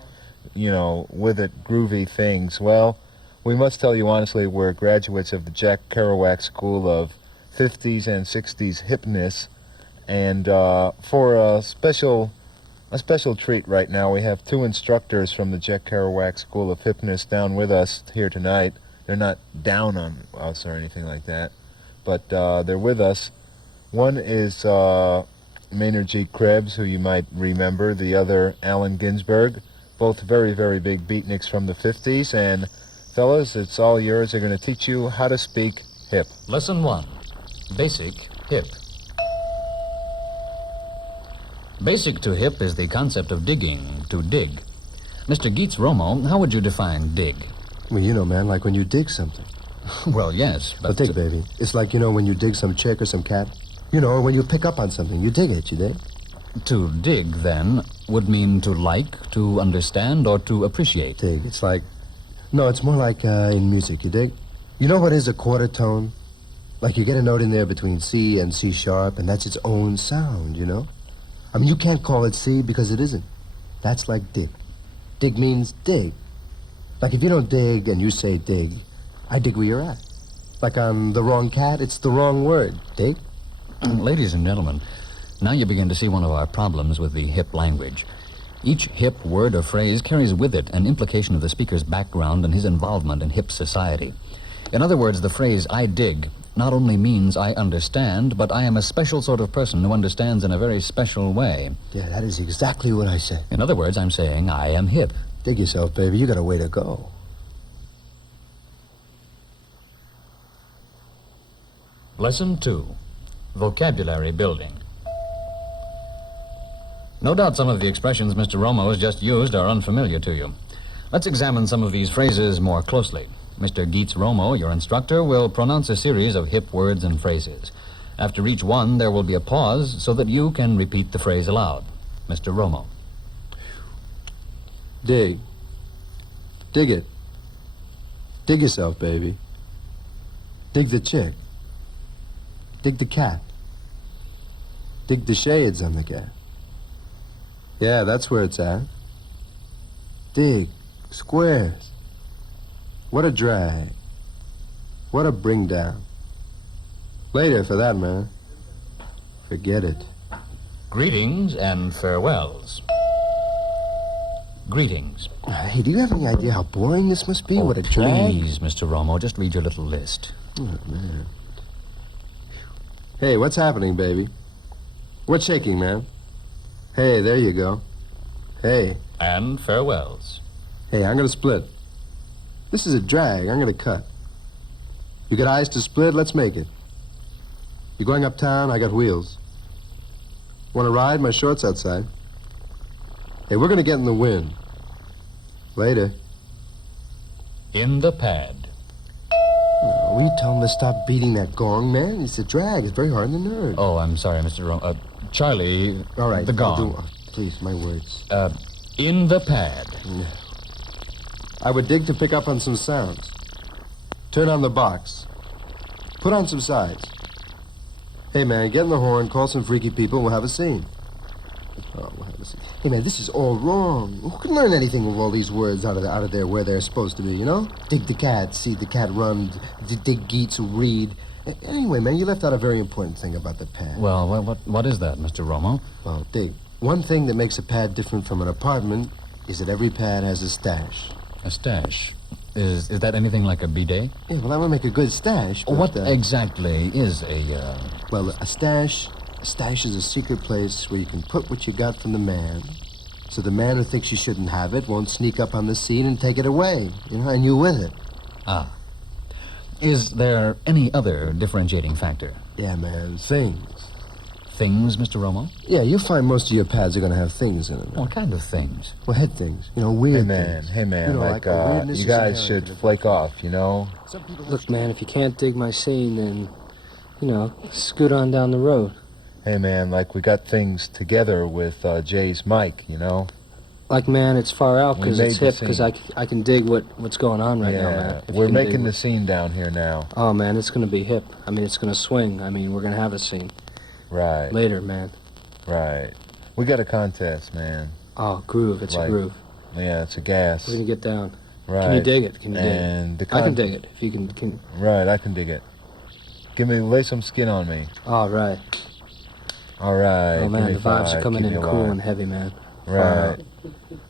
you know, with it groovy things? Well, we must tell you honestly, we're graduates of the Jack Kerouac School of 50s and 60s hipness. And for a special treat right now, we have two instructors from the Jack Kerouac School of Hypness down with us here tonight. They're not down on us or anything like that, but they're with us. One is Maynard G. Krebs, who you might remember, the other Allen Ginsberg, both very, very big beatniks from the 50s. And fellas, it's all yours. They're going to teach you how to speak hip. Lesson 1. Basic hip. Basic to hip is the concept of digging, to dig. Mr. Geets Romo, how would you define dig? Well, you know, man, like when you dig something. Well, yes, but... Well, dig, baby. It's like, you know, when you dig some chick or some cat. You know, or when you pick up on something, you dig it, you dig? To dig, then, would mean to like, to understand, or to appreciate. Dig. It's like... No, it's more like in music, you dig? You know what is a quarter tone? Like you get a note in there between C and C sharp, and that's its own sound, you know? I mean, you can't call it C because it isn't. That's like dig. Dig means dig. Like if you don't dig and you say dig, I dig where you're at. Like on the wrong cat, it's the wrong word. Dig? Ladies and gentlemen, now you begin to see one of our problems with the hip language. Each hip word or phrase carries with it an implication of the speaker's background and his involvement in hip society. In other words, the phrase, I dig, not only means I understand, but I am a special sort of person who understands in a very special way. Yeah, that is exactly what I said. In other words, I'm saying I am hip. Dig yourself, baby. You got a way to go. Lesson 2. Vocabulary building. No doubt some of the expressions Mr. Romo has just used are unfamiliar to you. Let's examine some of these phrases more closely. Mr. Geets Romo, your instructor, will pronounce a series of hip words and phrases. After each one, there will be a pause so that you can repeat the phrase aloud. Mr. Romo. Dig. Dig it. Dig yourself, baby. Dig the chick. Dig the cat. Dig the shades on the cat. Yeah, that's where it's at. Dig. Squares. What a drag. What a bring down. Later, for that, man. Forget it. Greetings and farewells. Greetings. Hey, do you have any idea how boring this must be? What a drag. Please, Mr. Romo, just read your little list. Oh, man. Hey, what's happening, baby? What's shaking, man? Hey, there you go. Hey. And farewells. Hey, I'm gonna split. This is a drag. I'm gonna cut. You got eyes to split? Let's make it. You going uptown? I got wheels. Want to ride? My shorts outside. Hey, we're gonna get in the wind. Later. In the pad. Oh, will you tell him to stop beating that gong, man? It's a drag. It's very hard on the nerves. Oh, I'm sorry, Mr. Romo. Charlie, all right, the gong. Please, my words. In the pad. I would dig to pick up on some sounds. Turn on the box. Put on some sides. Hey, man, get in the horn, call some freaky people, and we'll have a scene. Oh, we'll have a scene. Hey, man, this is all wrong. Who can learn anything with all these words out of there where they're supposed to be, you know? Dig the cat, see the cat run, dig Geets, read. Anyway, man, you left out a very important thing about the pad. Well, what is that, Mr. Romo? Well, dig. One thing that makes a pad different from an apartment is that every pad has a stash. A stash? Is that anything like a bidet? Yeah, well, that would make a good stash. But, what exactly is a... Well, a stash is a secret place where you can put what you got from the man, so the man who thinks you shouldn't have it won't sneak up on the scene and take it away, you know, and you with it. Ah. Is there any other differentiating factor? Yeah, man, things. Things, Mr. Romo? Yeah, you'll find most of your pads are going to have things in them. What kind of things? Well, head things. You know, weird things. Hey, man, you know, like weirdness you is guys inherent should flake off, you know? Look, man, if you can't dig my scene, then, you know, scoot on down the road. Hey, man, like we got things together with Jay's mic, you know? Like, man, it's far out because it's hip, because scene. I can dig what's going on right now, man. If We're you can making dig the scene down here now. Oh, man, it's going to be hip. I mean, it's going to swing. I mean, we're going to have a scene. Right. Later, man. Right. We got a contest, man. Oh, groove. It's a groove. Yeah, it's a gas. We're going to get down. Right. Can you dig it? Can you and dig it? I can dig it. If you can... Right, I can dig it. Lay some skin on me. All right. All right. Oh, man, the vibes are coming in cool and heavy, man. Right.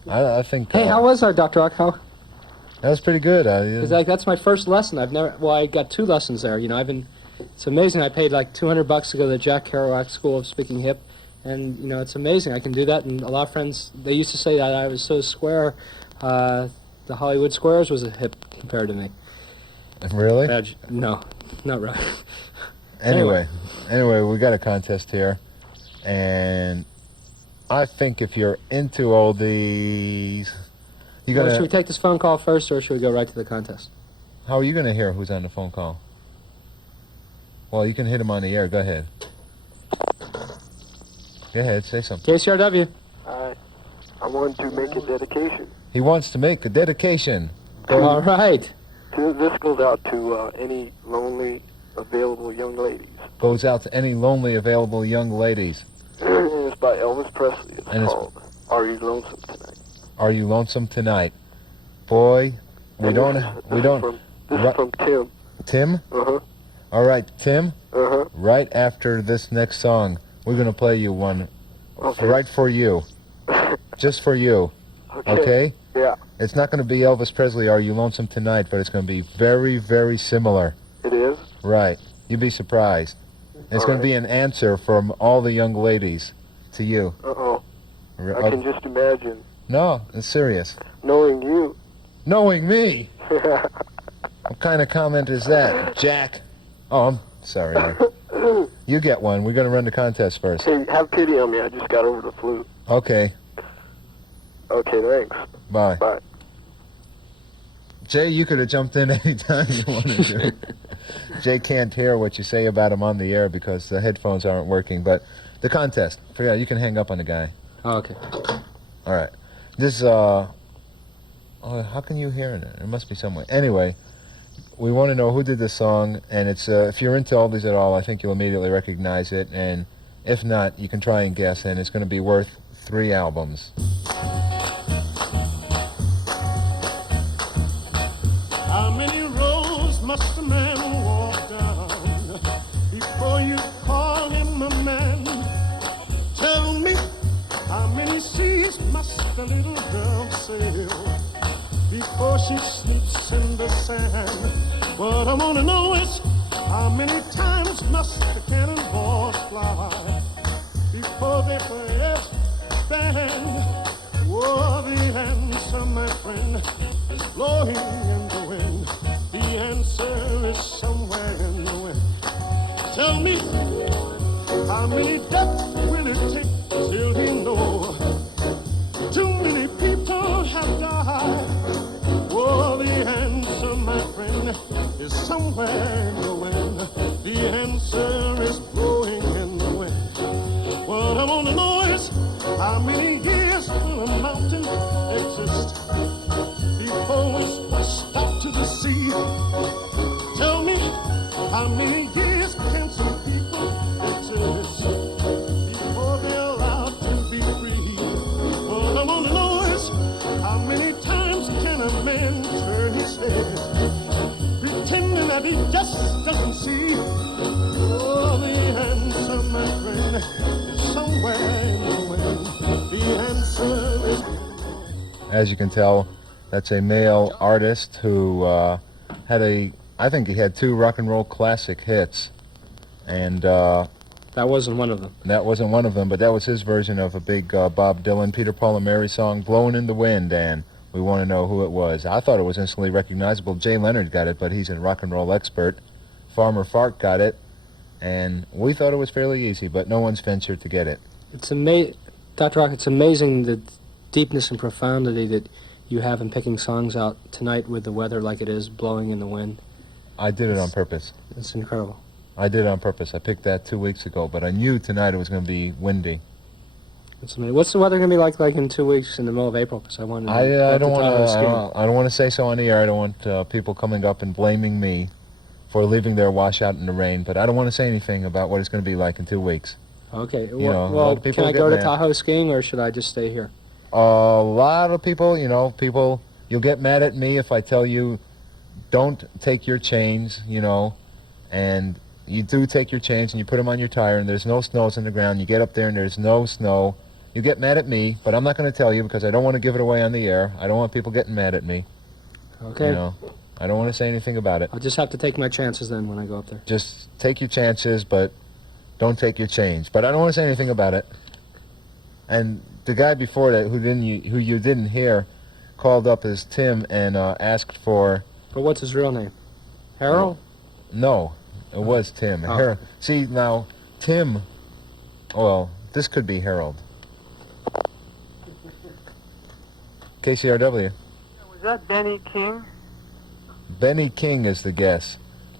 I think... Hey, how was our Dr. Rock? How? That was pretty good. Because that's my first lesson. I got 2 lessons there. You know, it's amazing. I paid like $200 to go to the Jack Kerouac School of Speaking Hip. And, you know, it's amazing. I can do that. And a lot of friends, they used to say that I was so square. The Hollywood Squares was a hip compared to me. Really? No, not right. Anyway, we got a contest here. And I think if you're into oldies, you gotta... Should we take this phone call first, or should we go right to the contest? How are you going to hear who's on the phone call? Well, you can hit him on the air. Go ahead. Go ahead, say something. KCRW. I want to make a dedication. He wants to make a dedication. All right. This goes out to any lonely, available young ladies. Goes out to any lonely, available young ladies. And it's by Elvis Presley. It's And called Are You Lonesome Tonight? Are You Lonesome Tonight? Boy, we don't... This is from Tim. Tim? Uh-huh. All right, Tim. Uh-huh. Right after this next song, we're going to play you one right for you. Just for you. Okay? Yeah. It's not going to be Elvis Presley, Are You Lonesome Tonight, but it's going to be very, very similar. It is? Right. You'd be surprised. It's going to be an answer from all the young ladies to you. Uh-oh. I can just imagine. No, it's serious. Knowing you. Knowing me? What kind of comment is that, Jack? Oh, I'm sorry. You get one. We're going to run the contest first. Hey, have pity on me. I just got over the flu. Okay. Okay, thanks. Bye. Bye. Jay, you could have jumped in any time you wanted to. Jay can't hear what you say about him on the air because the headphones aren't working. But the contest, forget, you can hang up on the guy. Oh, okay. All right. This, oh, how can you hear it? It must be somewhere. Anyway, we want to know who did the song, and it's, if you're into oldies at all, I think you'll immediately recognize it, and if not, you can try and guess, and it's going to be worth 3 albums. How many roads must a man walk down before you call him a man? Tell me, how many seas must a little girl sail before she sleeps in the sand? What I want to know is, how many times must the cannonballs fly before they forever stand? Oh, the answer, my friend, is blowing in the wind. The answer is somewhere in the wind. Tell me, how many deaths will it take till he knows? Too many people have died. Oh, the answer, my friend, is somewhere in the wind. The answer is blowing in the wind. What I want to know is, how many years will a mountain exist before it's stopped to the sea? Tell me, how many years can some people exist before they're allowed to be free? What I want to know is, how many times can a man turn his head, pretending that he just doesn't see? Oh, the answer, my friend, is somewhere in the wind. The answer is... As you can tell, that's a male artist who had I think he had 2 rock and roll classic hits, and that wasn't one of them. That wasn't one of them, but that was his version of a big Bob Dylan, Peter, Paul and Mary song, "Blowing in the Wind," and we want to know who it was. I thought it was instantly recognizable. Jay Leonard got it, but he's a rock and roll expert. Farmer Fark got it, and we thought it was fairly easy, but no one's ventured to get it. It's Dr. Rock, it's amazing the deepness and profundity that you have in picking songs out tonight with the weather like it is, blowing in the wind. I did it on purpose. It's incredible. I did it on purpose. I picked that 2 weeks ago, but I knew tonight it was going to be windy. It's amazing. What's the weather going to be like in 2 weeks in the middle of April? Because I wanted to I don't want to say so on the air. I don't want people coming up and blaming me for leaving their wash out in the rain, but I don't want to say anything about what it's going to be like in 2 weeks. Okay. Well, can I go to Tahoe skiing, or should I just stay here? A lot of people, you'll get mad at me if I tell you, don't take your chains, and you do take your chains and you put them on your tire and there's no snows on the ground. You get up there and there's no snow. You get mad at me, but I'm not going to tell you because I don't want to give it away on the air. I don't want people getting mad at me. Okay. I don't want to say anything about it. I'll just have to take my chances then when I go up there. Just take your chances, but don't take your chains. But I don't want to say anything about it. And the guy before that who you didn't hear called up as Tim and asked for... But what's his real name? Harold? No, it was Tim. Oh. See, now, Tim... Well, this could be Harold. KCRW. Was that Benny King? Benny King is the guess.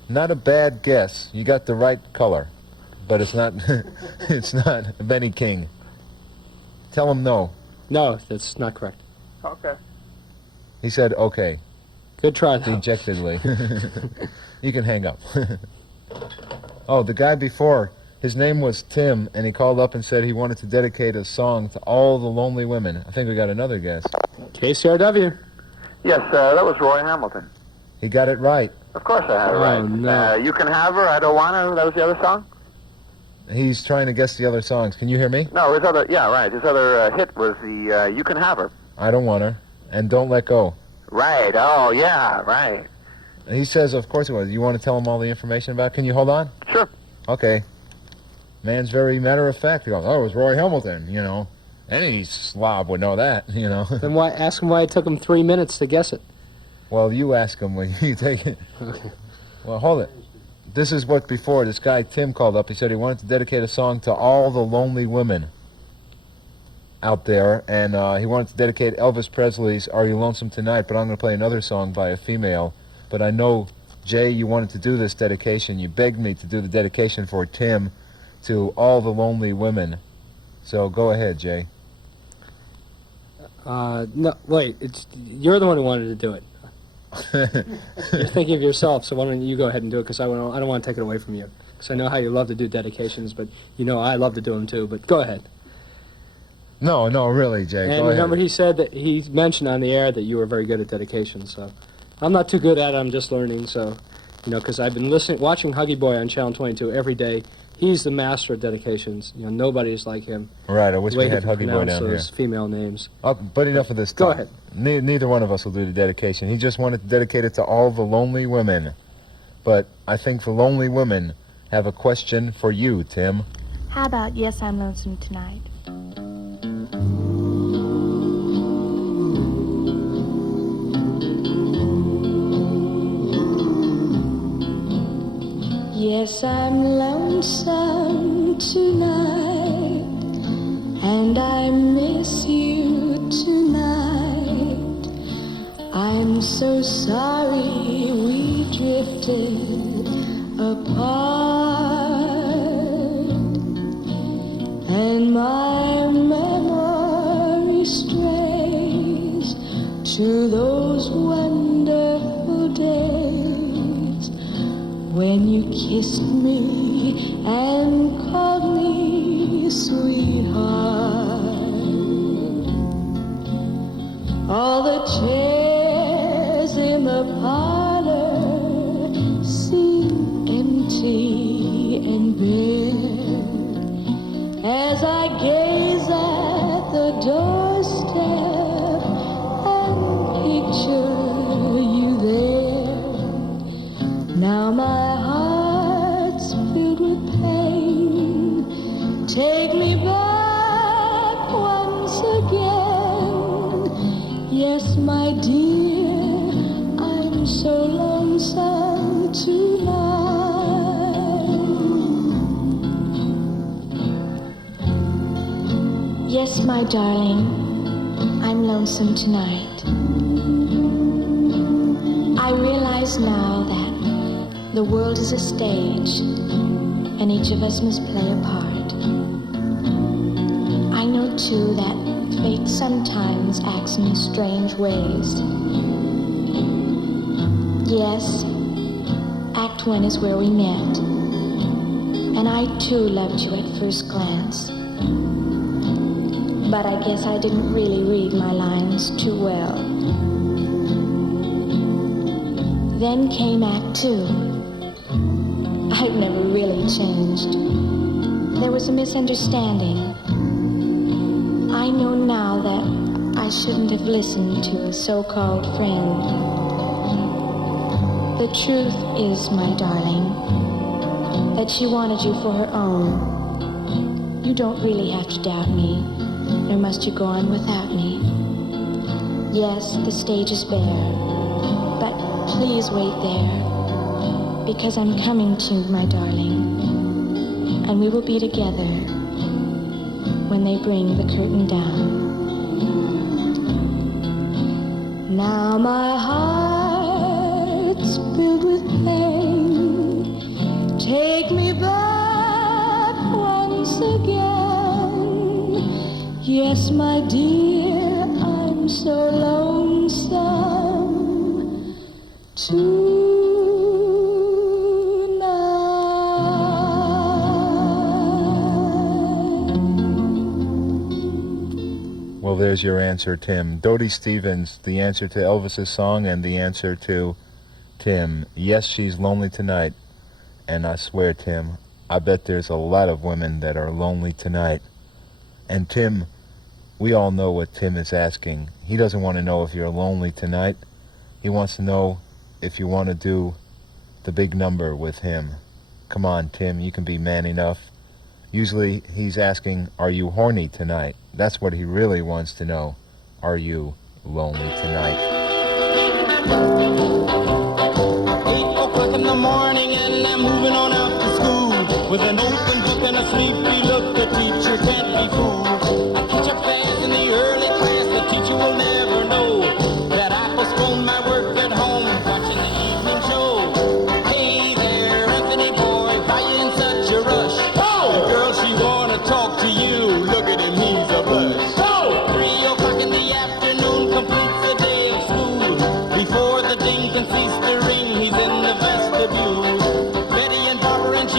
Not a bad guess. You got the right color. But it's not it's not Benny King. Tell him no. No, that's not correct. Okay. He said okay. Good try, though. Dejectedly. You can hang up. Oh, the guy before, his name was Tim, and he called up and said he wanted to dedicate a song to all the lonely women. I think we got another guess. KCRW. Yes, that was Roy Hamilton. He got it right. Of course I had it right. No. You Can Have Her, I Don't Want Her, that was the other song? He's trying to guess the other songs. Can you hear me? No, his other hit was the You Can Have Her. I Don't Want Her, and Don't Let Go. Right, oh, yeah, right. He says, of course it was. You want to tell him all the information about it? Can you hold on? Sure. Okay. Man's very matter-of-fact. He goes, oh, it was Roy Hamilton, Any slob would know that, Then why ask him why it took him 3 minutes to guess it? Well, you ask him when you take it. Okay. Well, hold it. This is what before. This guy, Tim, called up. He said he wanted to dedicate a song to all the lonely women. out there, and he wanted to dedicate Elvis Presley's Are You Lonesome Tonight, but I'm going to play another song by a female. But I know, Jay, you wanted to do this dedication. You begged me to do the dedication for Tim to all the lonely women. So go ahead, Jay. No, wait, you're the one who wanted to do it. You're thinking of yourself, so why don't you go ahead and do it, because I don't want to take it away from you. Because I know how you love to do dedications, but you know I love to do them too, but go ahead. No, really, Jay, and go remember, ahead. he said that he mentioned on the air that you were very good at dedications, so I'm not too good at it, I'm just learning, so, you know, because I've been watching Huggy Boy on Channel 22 every day. He's the master of dedications. You know, nobody's like him. Right, I wish we had Huggy Huggy Boy down here. those female names. But enough of this Go talk. ahead. Neither one of us will do the dedication. He just wanted to dedicate it to all the lonely women. But I think the lonely women have a question for you, Tim. How about Yes, I'm Lonesome Tonight? Yes, I'm lonesome tonight, and I miss you tonight. I'm so sorry we drifted apart, and my memory strays to those wonderful days when you kissed me and called me sweetheart. All the chairs in the parlor seem empty and bare as I gaze at the doorstep and picture you there. Now my heart's filled with pain. Take me back once again. Yes, my dear, I'm so lonesome tonight. Yes, my darling, I'm lonesome tonight. I realize now that the world is a stage, and each of us must play a part. I know, too, that fate sometimes acts in strange ways. Yes, Act 1 is where we met, and I, too, loved you at first glance. But I guess I didn't really read my lines too well. Then came Act 2. I've never really changed. There was a misunderstanding. I know now that I shouldn't have listened to a so-called friend. The truth is, my darling, that she wanted you for her own. You don't really have to doubt me, nor must you go on without me. Yes, the stage is bare, but please wait there, because I'm coming to, my darling, and we will be together when they bring the curtain down. Now my heart's filled with pain. Take me back once again. Yes, my dear, I'm so lonesome tonight. Well, there's your answer, Tim. Dodie Stevens, the answer to Elvis's song and the answer to Tim. Yes, she's lonely tonight. And I swear, Tim, I bet there's a lot of women that are lonely tonight. And Tim, we all know what Tim is asking. He doesn't want to know if you're lonely tonight. He wants to know if you want to do the big number with him. Come on, Tim, you can be man enough. Usually he's asking, are you horny tonight? That's what he really wants to know. Are you lonely tonight? 8 o'clock in the morning and I'm moving on out to school with an open book and a sleepy look. The teacher can't be fooled. I catch a fast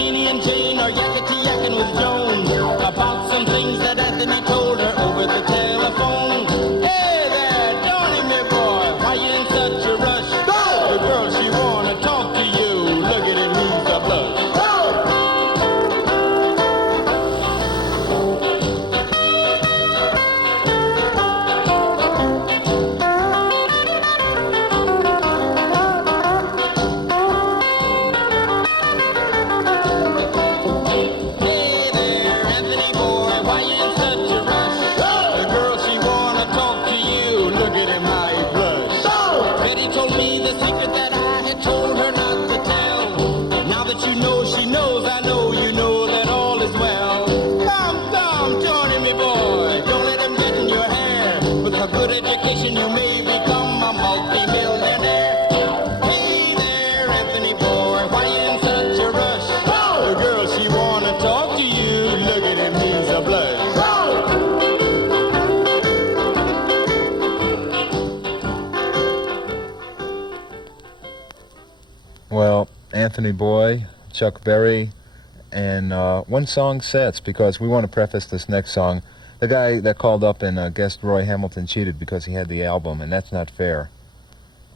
Jeannie and Jane are yakety-yakking with Joan about some things that Anthony told her over the telephone. Hey there, Johnny, me boy, why you in such a rush? The girl, she wanna talk to you. Look at him, he's a blush. Well, Anthony Boy, Chuck Berry, and one song sets, because we want to preface this next song. The guy that called up and guessed Roy Hamilton cheated because he had the album, and that's not fair.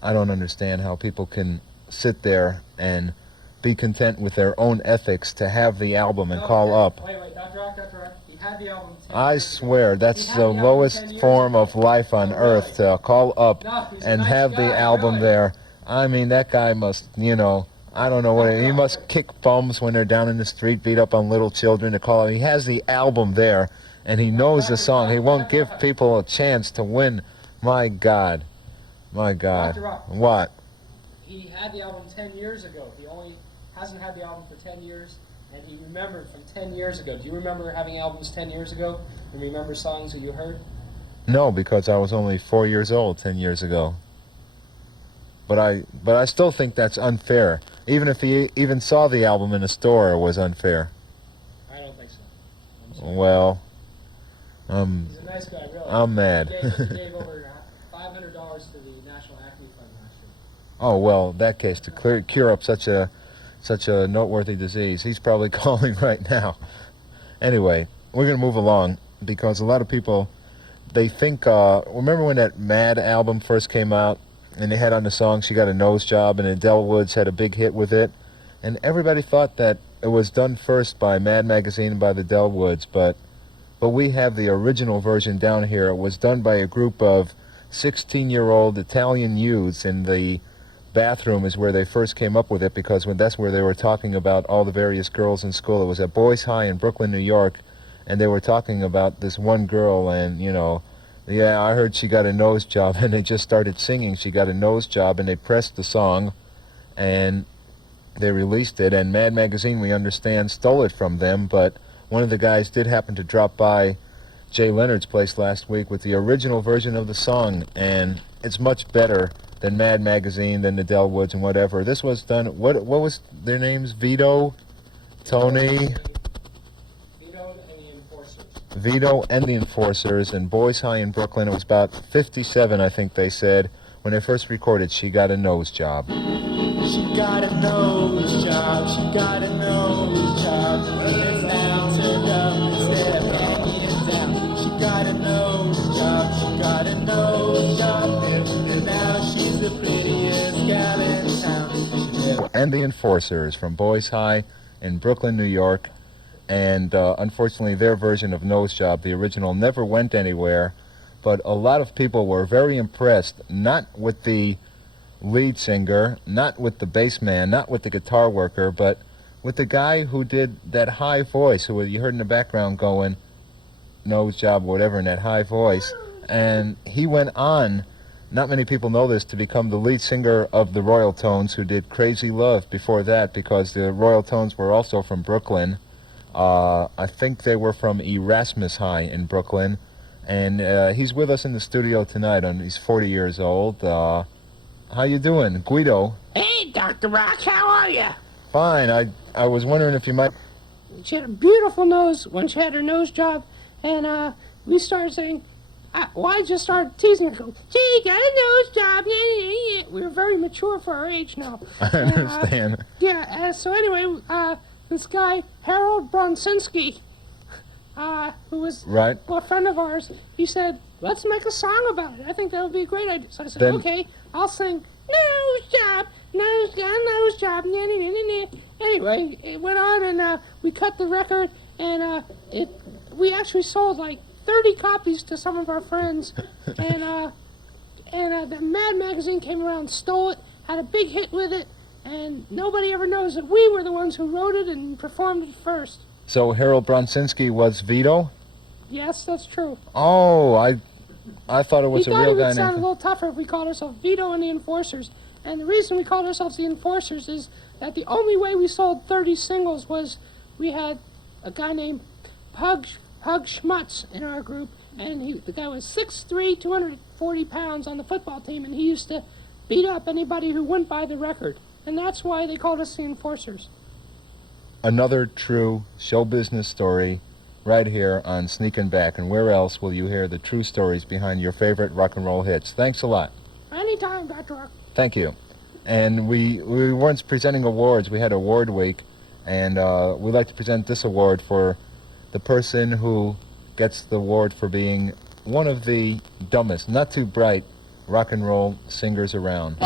I don't understand how people can sit there and be content with their own ethics to have the album and call up. Wait, Dr. Rock. He had the album 10 I years swear, ago. that's He had the album 10 lowest years form ago. of life on earth, to call up No, he's a and nice have the guy, album really. there. I mean, that guy must, I don't know what, he must kick bums when they're down in the street, beat up on little children to call him. He has the album there, and he knows the song. He won't give people a chance to win. My God. Dr. Rock. What? He had the album 10 years ago. He only hasn't had the album for 10 years, and he remembered from 10 years ago. Do you remember having albums 10 years ago and remember songs that you heard? No, because I was only 4 years old 10 years ago. But I still think that's unfair. Even if he even saw the album in a store, it was unfair. I don't think so. Well, He's a nice guy, really. I'm mad. He gave over $500 to the National Acne Fund last year. Oh, well, in that case, to cure up such a noteworthy disease, he's probably calling right now. Anyway, we're going to move along, because a lot of people, they think, remember when that Mad album first came out, and they had on the song She Got a Nose Job, and Adele Woods had a big hit with it, and everybody thought that it was done first by Mad Magazine and by the Adele Woods, but we have the original version down here. It was done by a group of 16-year-old Italian youths in the bathroom is where they first came up with it, because that's where they were talking about all the various girls in school. It was at Boys High in Brooklyn, New York, and they were talking about this one girl, and, yeah, I heard she got a nose job, and they just started singing She Got a Nose Job, and they pressed the song, and they released it, and Mad Magazine, we understand, stole it from them, but one of the guys did happen to drop by Jay Leonard's place last week with the original version of the song, and it's much better than Mad Magazine, than the Adele Woods, and whatever. This was done, what was their names? Vito, Tony... Vito and the Enforcers in Boys High in Brooklyn. It was about 57, I think they said, when they first recorded She Got a Nose Job. She got a nose job, she got a nose job. It's now turned up instead of hanging down. She got a nose job, she got a nose job. And now she's the prettiest gal in town. And the Enforcers from Boys High in Brooklyn, New York. And unfortunately, their version of Nose Job, the original, never went anywhere. But a lot of people were very impressed, not with the lead singer, not with the bass man, not with the guitar worker, but with the guy who did that high voice, who you heard in the background going, Nose Job, whatever, in that high voice. And he went on, not many people know this, to become the lead singer of the Royal Tones, who did Crazy Love before that, because the Royal Tones were also from Brooklyn. I think they were from Erasmus High in Brooklyn, and he's with us in the studio tonight. He's 40 years old. How you doing, Guido? Hey, Dr. Rock, how are you? Fine. I was wondering if you might... She had a beautiful nose when she had her nose job, and we started saying, I just started teasing her. She got a nose job. Yeah. We were very mature for our age now. I understand. So anyway, this guy, Harold Bronsinski, who was Right. a friend of ours, he said, let's make a song about it. I think that would be a great idea. So I said, Then- okay, I'll sing nose job, nose job, nose job. Nah, nah, nah, nah, nah. Anyway, it went on, and we cut the record, and we actually sold like 30 copies to some of our friends, and the Mad magazine came around, stole it, had a big hit with it, and nobody ever knows that we were the ones who wrote it and performed it first. So Harold Bronsinski was Vito? Yes, that's true. Oh, I thought it was We a thought real it would guy sound a named... little tougher if we called ourselves Vito and the Enforcers. And the reason we called ourselves the Enforcers is that the only way we sold 30 singles was we had a guy named Pug Schmutz in our group, and the guy was 6'3", 240 pounds on the football team, and he used to beat up anybody who wouldn't buy the record. And that's why they called us the Enforcers. Another true show business story right here on Sneakin Back. And where else will you hear the true stories behind your favorite rock and roll hits? Thanks a lot. Anytime, Dr. Rock. Thank you. And we weren't presenting awards. We had award week, and we'd like to present this award for the person who gets the award for being one of the dumbest, not too bright rock and roll singers around.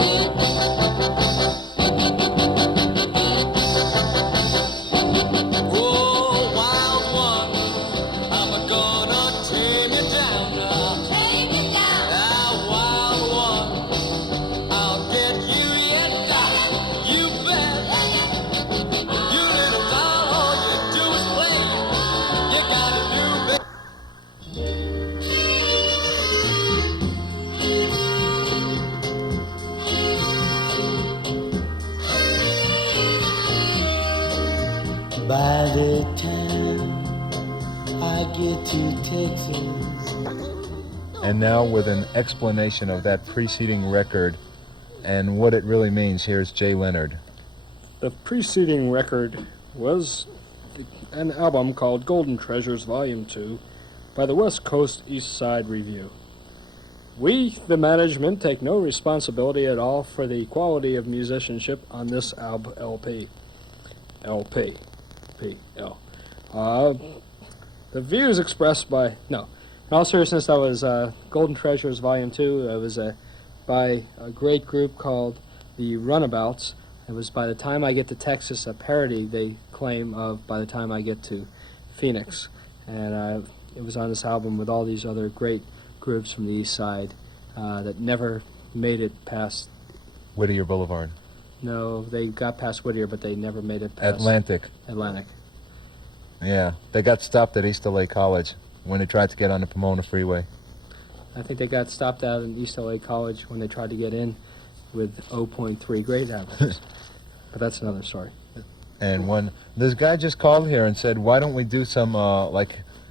By the time I get to Texas. And now with an explanation of that preceding record and what it really means, here's Jay Leonard. The preceding record was an album called Golden Treasures Volume 2 by the West Coast East Side Review. We, the management, take no responsibility at all for the quality of musicianship on this LP. The views expressed by... No, in all seriousness, that was Golden Treasures Volume 2. It was by a great group called the Runabouts. It was By the Time I Get to Texas, a parody, they claim, of By the Time I Get to Phoenix. And it was on this album with all these other great groups from the East Side that never made it past... Whittier Boulevard. No, they got past Whittier, but they never made it past... Atlantic. Yeah, they got stopped at East LA College when they tried to get on the Pomona Freeway. I think they got stopped out in East LA College when they tried to get in with 0.3 grade averages. But that's another story. And this guy just called here and said, why don't we do some, like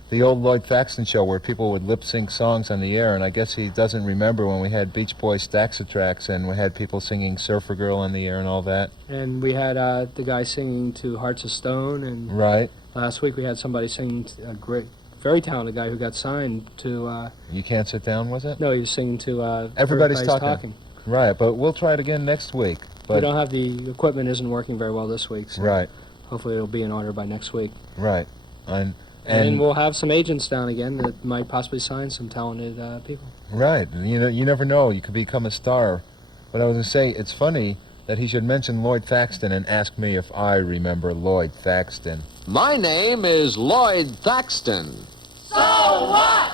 the old Lloyd Thaxton show where people would lip-sync songs on the air, and I guess he doesn't remember when we had Beach Boys Stacks of Tracks and we had people singing Surfer Girl on the air and all that. And we had the guy singing to Hearts of Stone, and right. Last week we had somebody singing, a great, very talented guy who got signed to... You Can't Sit Down, was it? No, he was singing to... Everybody's talking. Right, but we'll try it again next week. But we don't have the equipment isn't working very well this week, so right. Hopefully it'll be in order by next week. Right. And we'll have some agents down again that might possibly sign some talented people. Right. You never know. You could become a star. But I was going to say, it's funny that he should mention Lloyd Thaxton and ask me if I remember Lloyd Thaxton. My name is Lloyd Thaxton. So what?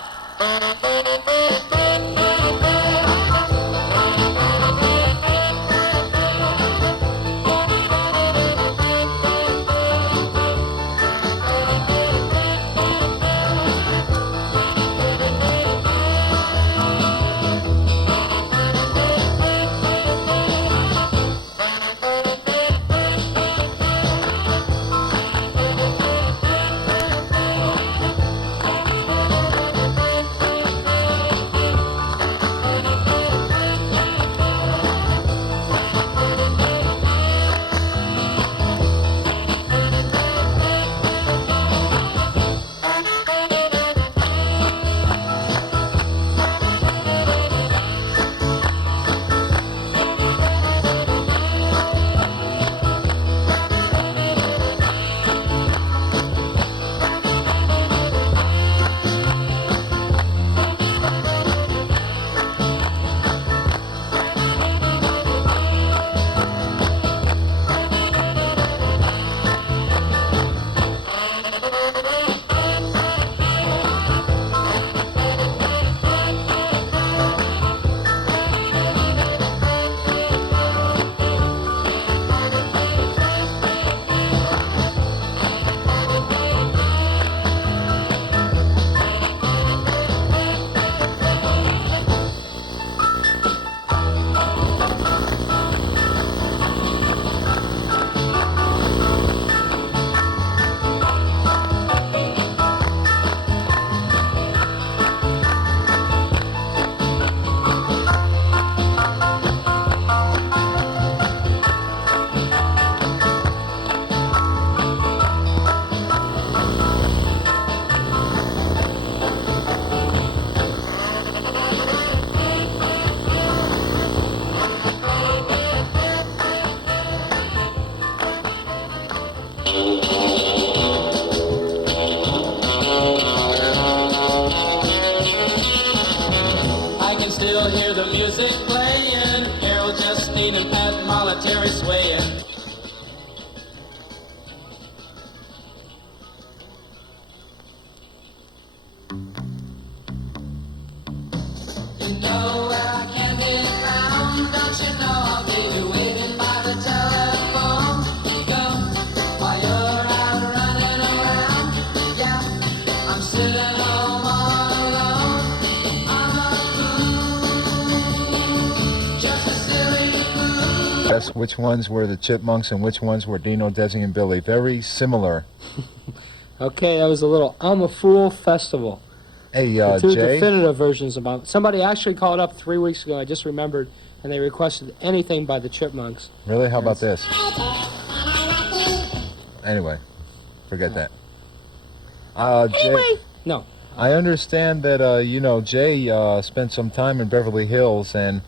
guess which ones were the Chipmunks and which ones were Dino, Desi, and Billy. Very similar. Okay, that was a little I'm a Fool festival. Hey, the two Jay? definitive versions about. Somebody actually called up 3 weeks ago, I just remembered, and they requested anything by the Chipmunks. Really? How about this? Anyway, forget that. Jay, no. I understand that, you know, Jay spent some time in Beverly Hills and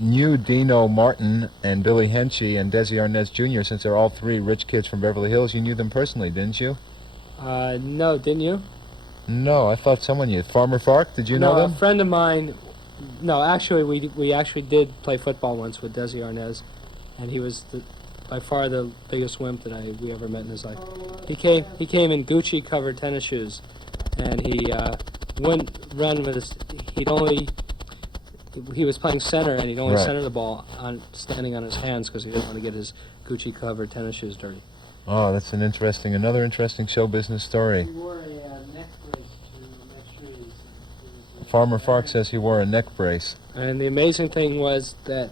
knew Dino Martin and Billy Henchy and Desi Arnaz Jr. since they're all three rich kids from Beverly Hills. You knew them personally, didn't you? No, didn't you? No, I thought someone knew. Farmer Fark, did you know them? A friend of mine. No, actually, we actually did play football once with Desi Arnaz, and he was by far the biggest wimp that we ever met in his life. He came in Gucci covered tennis shoes, and he wouldn't run with his. He was playing center, and he'd only Right. center the ball standing on his hands because he didn't want to get his Gucci covered tennis shoes dirty. Oh, that's another interesting show business story. He wore a neck brace to make sure Farmer Fark says he wore a neck brace. And the amazing thing was that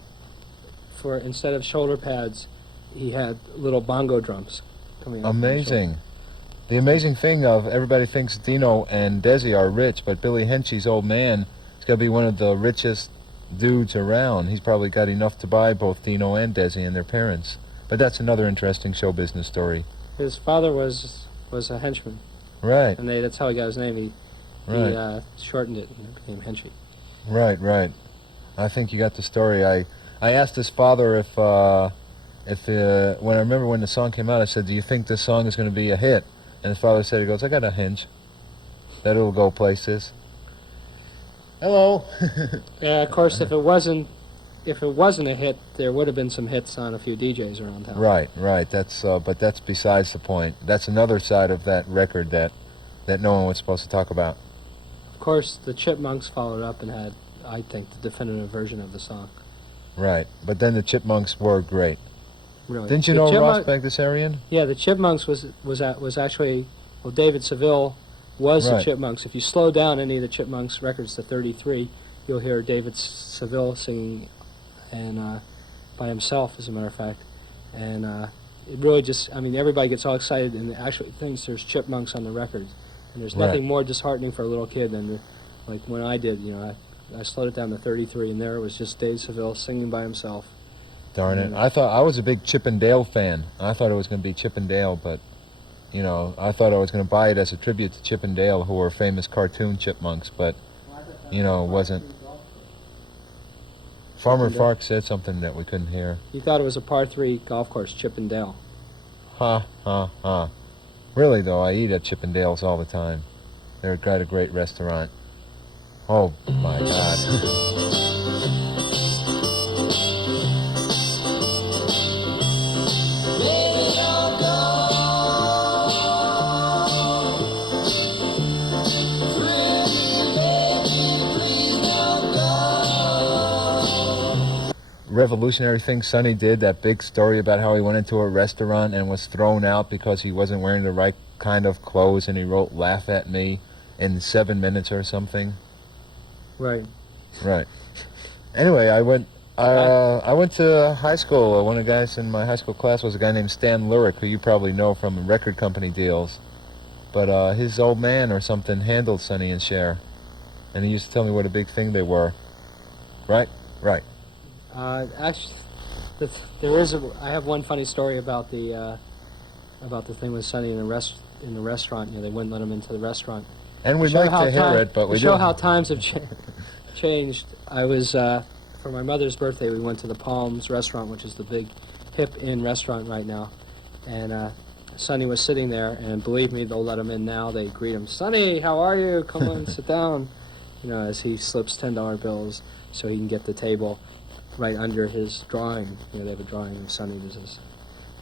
instead of shoulder pads, he had little bongo drums coming out. Amazing. The amazing thing of everybody thinks Dino and Desi are rich, but Billy Henchy's old man is going to be one of the richest dudes around. He's probably got enough to buy both Dino and Desi and their parents. But that's another interesting show business story. His father was a henchman. Right. And that's how he got his name. He shortened it and became Henchy. Right, right. I think you got the story. I asked his father if when I remember when the song came out, I said, "Do you think this song is going to be a hit?" And his father said, he goes, "I got a hunch that it'll go places." Hello. Yeah, of course, if it wasn't a hit, there would have been some hits on a few DJs around town. Right, right. But that's besides the point. That's another side of that record that no one was supposed to talk about. Of course, the Chipmunks followed up and had, I think, the definitive version of the song. Right, but then the Chipmunks were great. Really. Didn't you know Ross Bagdasarian? Yeah, the Chipmunks was actually, well, David Seville was Right. the Chipmunks. If you slow down any of the Chipmunks records to 33, you'll hear David Seville singing and by himself, as a matter of fact. And it really just, I mean, everybody gets all excited and actually thinks there's Chipmunks on the record. And there's nothing more disheartening for a little kid than, like when I did, you know, I slowed it down to 33, and there it was just Dave Seville singing by himself. Darn it. I thought I was a big Chip and Dale fan. I thought it was going to be Chip and Dale, but, you know, I thought I was going to buy it as a tribute to Chip and Dale, who were famous cartoon chipmunks, but, you know, it wasn't. Farmer Fark said something that we couldn't hear. He thought it was a par 3 golf course, Chip and Dale. Ha, ha, ha. Really, though, I eat at Chip and Dale's all the time. They're got a great restaurant. Oh, my God. Revolutionary thing Sonny did, that big story about how he went into a restaurant and was thrown out because he wasn't wearing the right kind of clothes, and he wrote "laugh at me" in 7 minutes or something. Right. Right. Anyway, I went to high school. One of the guys in my high school class was a guy named Stan Lyric, who you probably know from record company deals. But his old man or something handled Sonny and Cher, and he used to tell me what a big thing they were. Right? Right. Actually, I have one funny story about the thing with Sonny in the restaurant. You know, they wouldn't let him into the restaurant. And we'd like to hear it, but we to show didn't. how times have changed. I was for my mother's birthday. We went to the Palms restaurant, which is the big hip inn restaurant right now, and Sonny was sitting there. And believe me, they'll let him in now. They greet him, "Sonny, how are you? Come on, sit down." You know, as he slips $10 bills so he can get the table right under his drawing. You know, they have a drawing of Sonny business.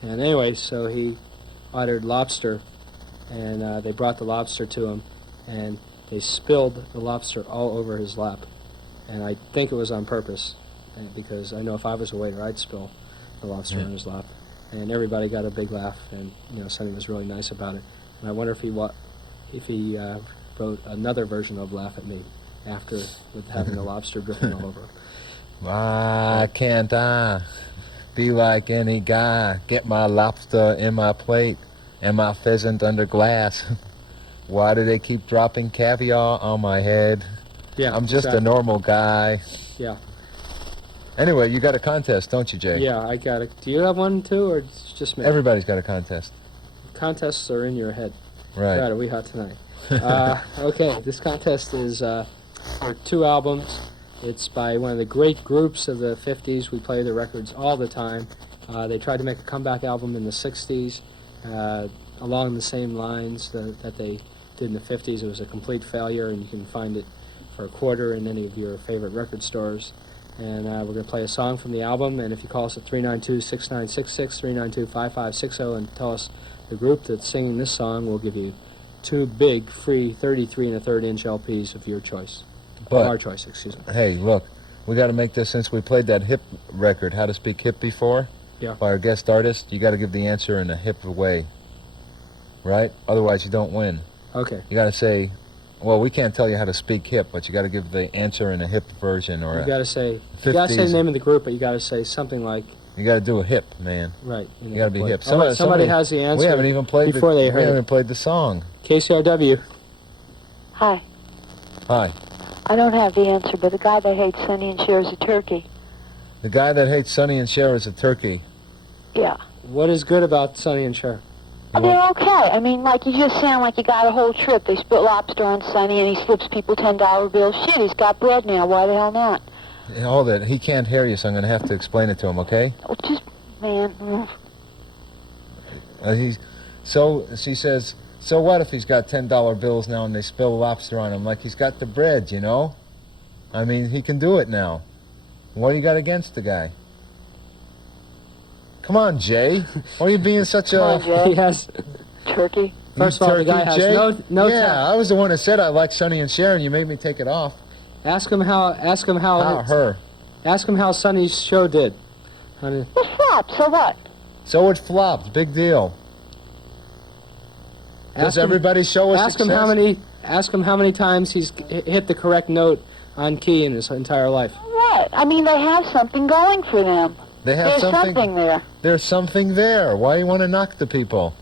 And anyway, so he ordered lobster, and they brought the lobster to him, and they spilled the lobster all over his lap. And I think it was on purpose, because I know if I was a waiter, I'd spill the lobster on his lap. And everybody got a big laugh, and you know, Sonny was really nice about it. And I wonder if he wrote another version of "Laugh at Me" after, with having the lobster dripping all over him. I can't be like any guy. Get my lobster in my plate and my pheasant under glass. Why do they keep dropping caviar on my head? Yeah, I'm just exactly. a normal guy. Yeah. Anyway, you got a contest, don't you, Jay? Yeah, I got it. Do you have one too, or it's just me? Everybody's got a contest. Contests are in your head. Right. God, are we hot tonight? Okay, this contest is for 2 albums. It's by one of the great groups of the 50s. We play their records all the time. They tried to make a comeback album in the 60s along the same lines that they did in the 50s. It was a complete failure, and you can find it for $0.25 in any of your favorite record stores. And we're going to play a song from the album, and if you call us at 392-6966, 392-5560, and tell us the group that's singing this song, we'll give you 2 big, free 33 1/3-inch LPs of your choice. But, our choice, excuse me. Hey, look, we got to make this, since we played that hip record, How to Speak Hip, before, Yeah. by our guest artist, you got to give the answer in a hip way, right? Otherwise, you don't win. Okay. You got to say, well, we can't tell you how to speak hip, but you got to give the answer in a hip version, or You got to say the 50s. name of the group, but you got to say something like You got to do a hip, man. right. You got to be hip. All right, somebody has the answer. We haven't even played before they we heard haven't it. played the song. KCRW. Hi. Hi. I don't have the answer, but the guy that hates Sonny and Cher is a turkey. The guy that hates Sonny and Cher is a turkey. Yeah. What is good about Sonny and Cher? They're okay. I mean, like, you just sound like you got a whole trip. They spit lobster on Sonny, and he slips people $10 bills. Shit, he's got bread now. Why the hell not? Hold it. He can't hear you, so I'm going to have to explain it to him, okay? Oh, just, man. She says, so what if he's got $10 bills now and they spill lobster on him? Like, he's got the bread, you know? I mean, he can do it now. What do you got against the guy? Come on, Jay. Why are you being such a... Come on, Jay. He has... Turkey. First of all, the guy has Jay? no Yeah, time. I was the one that said I like Sonny and Cher, and you made me take it off. Ask him how Her. Ask him how Sonny's show did. It flopped, so what? So it flopped. Big deal. Does everybody's show a Ask him how many times he's hit the correct note on key in his entire life. What? I mean, they have something going for them. They have There's something there. There's something there. Why do you want to knock the people?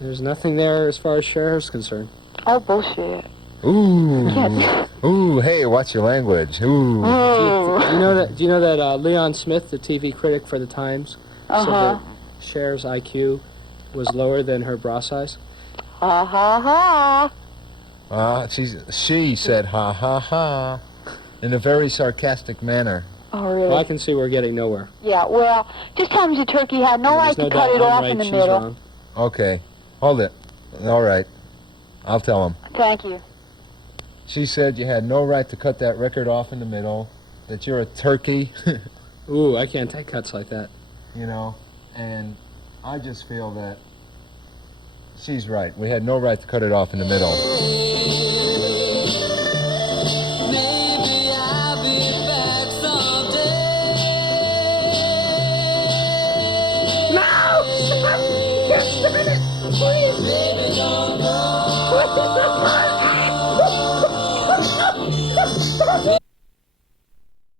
There's nothing there as far as Cher is concerned. Oh, bullshit. Ooh. Yes. Ooh, hey, watch your language. Ooh. Do you know that Leon Smith, the TV critic for the Times, said that Cher's IQ was lower than her bra size? Ha ha ha. She said ha ha ha in a very sarcastic manner. Oh, really? Well, I can see we're getting nowhere. Yeah, well, just tell him the turkey had no right to cut it off in the middle. Okay, hold it. All right, I'll tell him. Thank you. She said you had no right to cut that record off in the middle, that you're a turkey. Ooh, I can't take cuts like that. You know, and I just feel that she's right. We had no right to cut it off in the middle. Maybe I'll be back someday. No! Just a minute, please. Baby, don't go.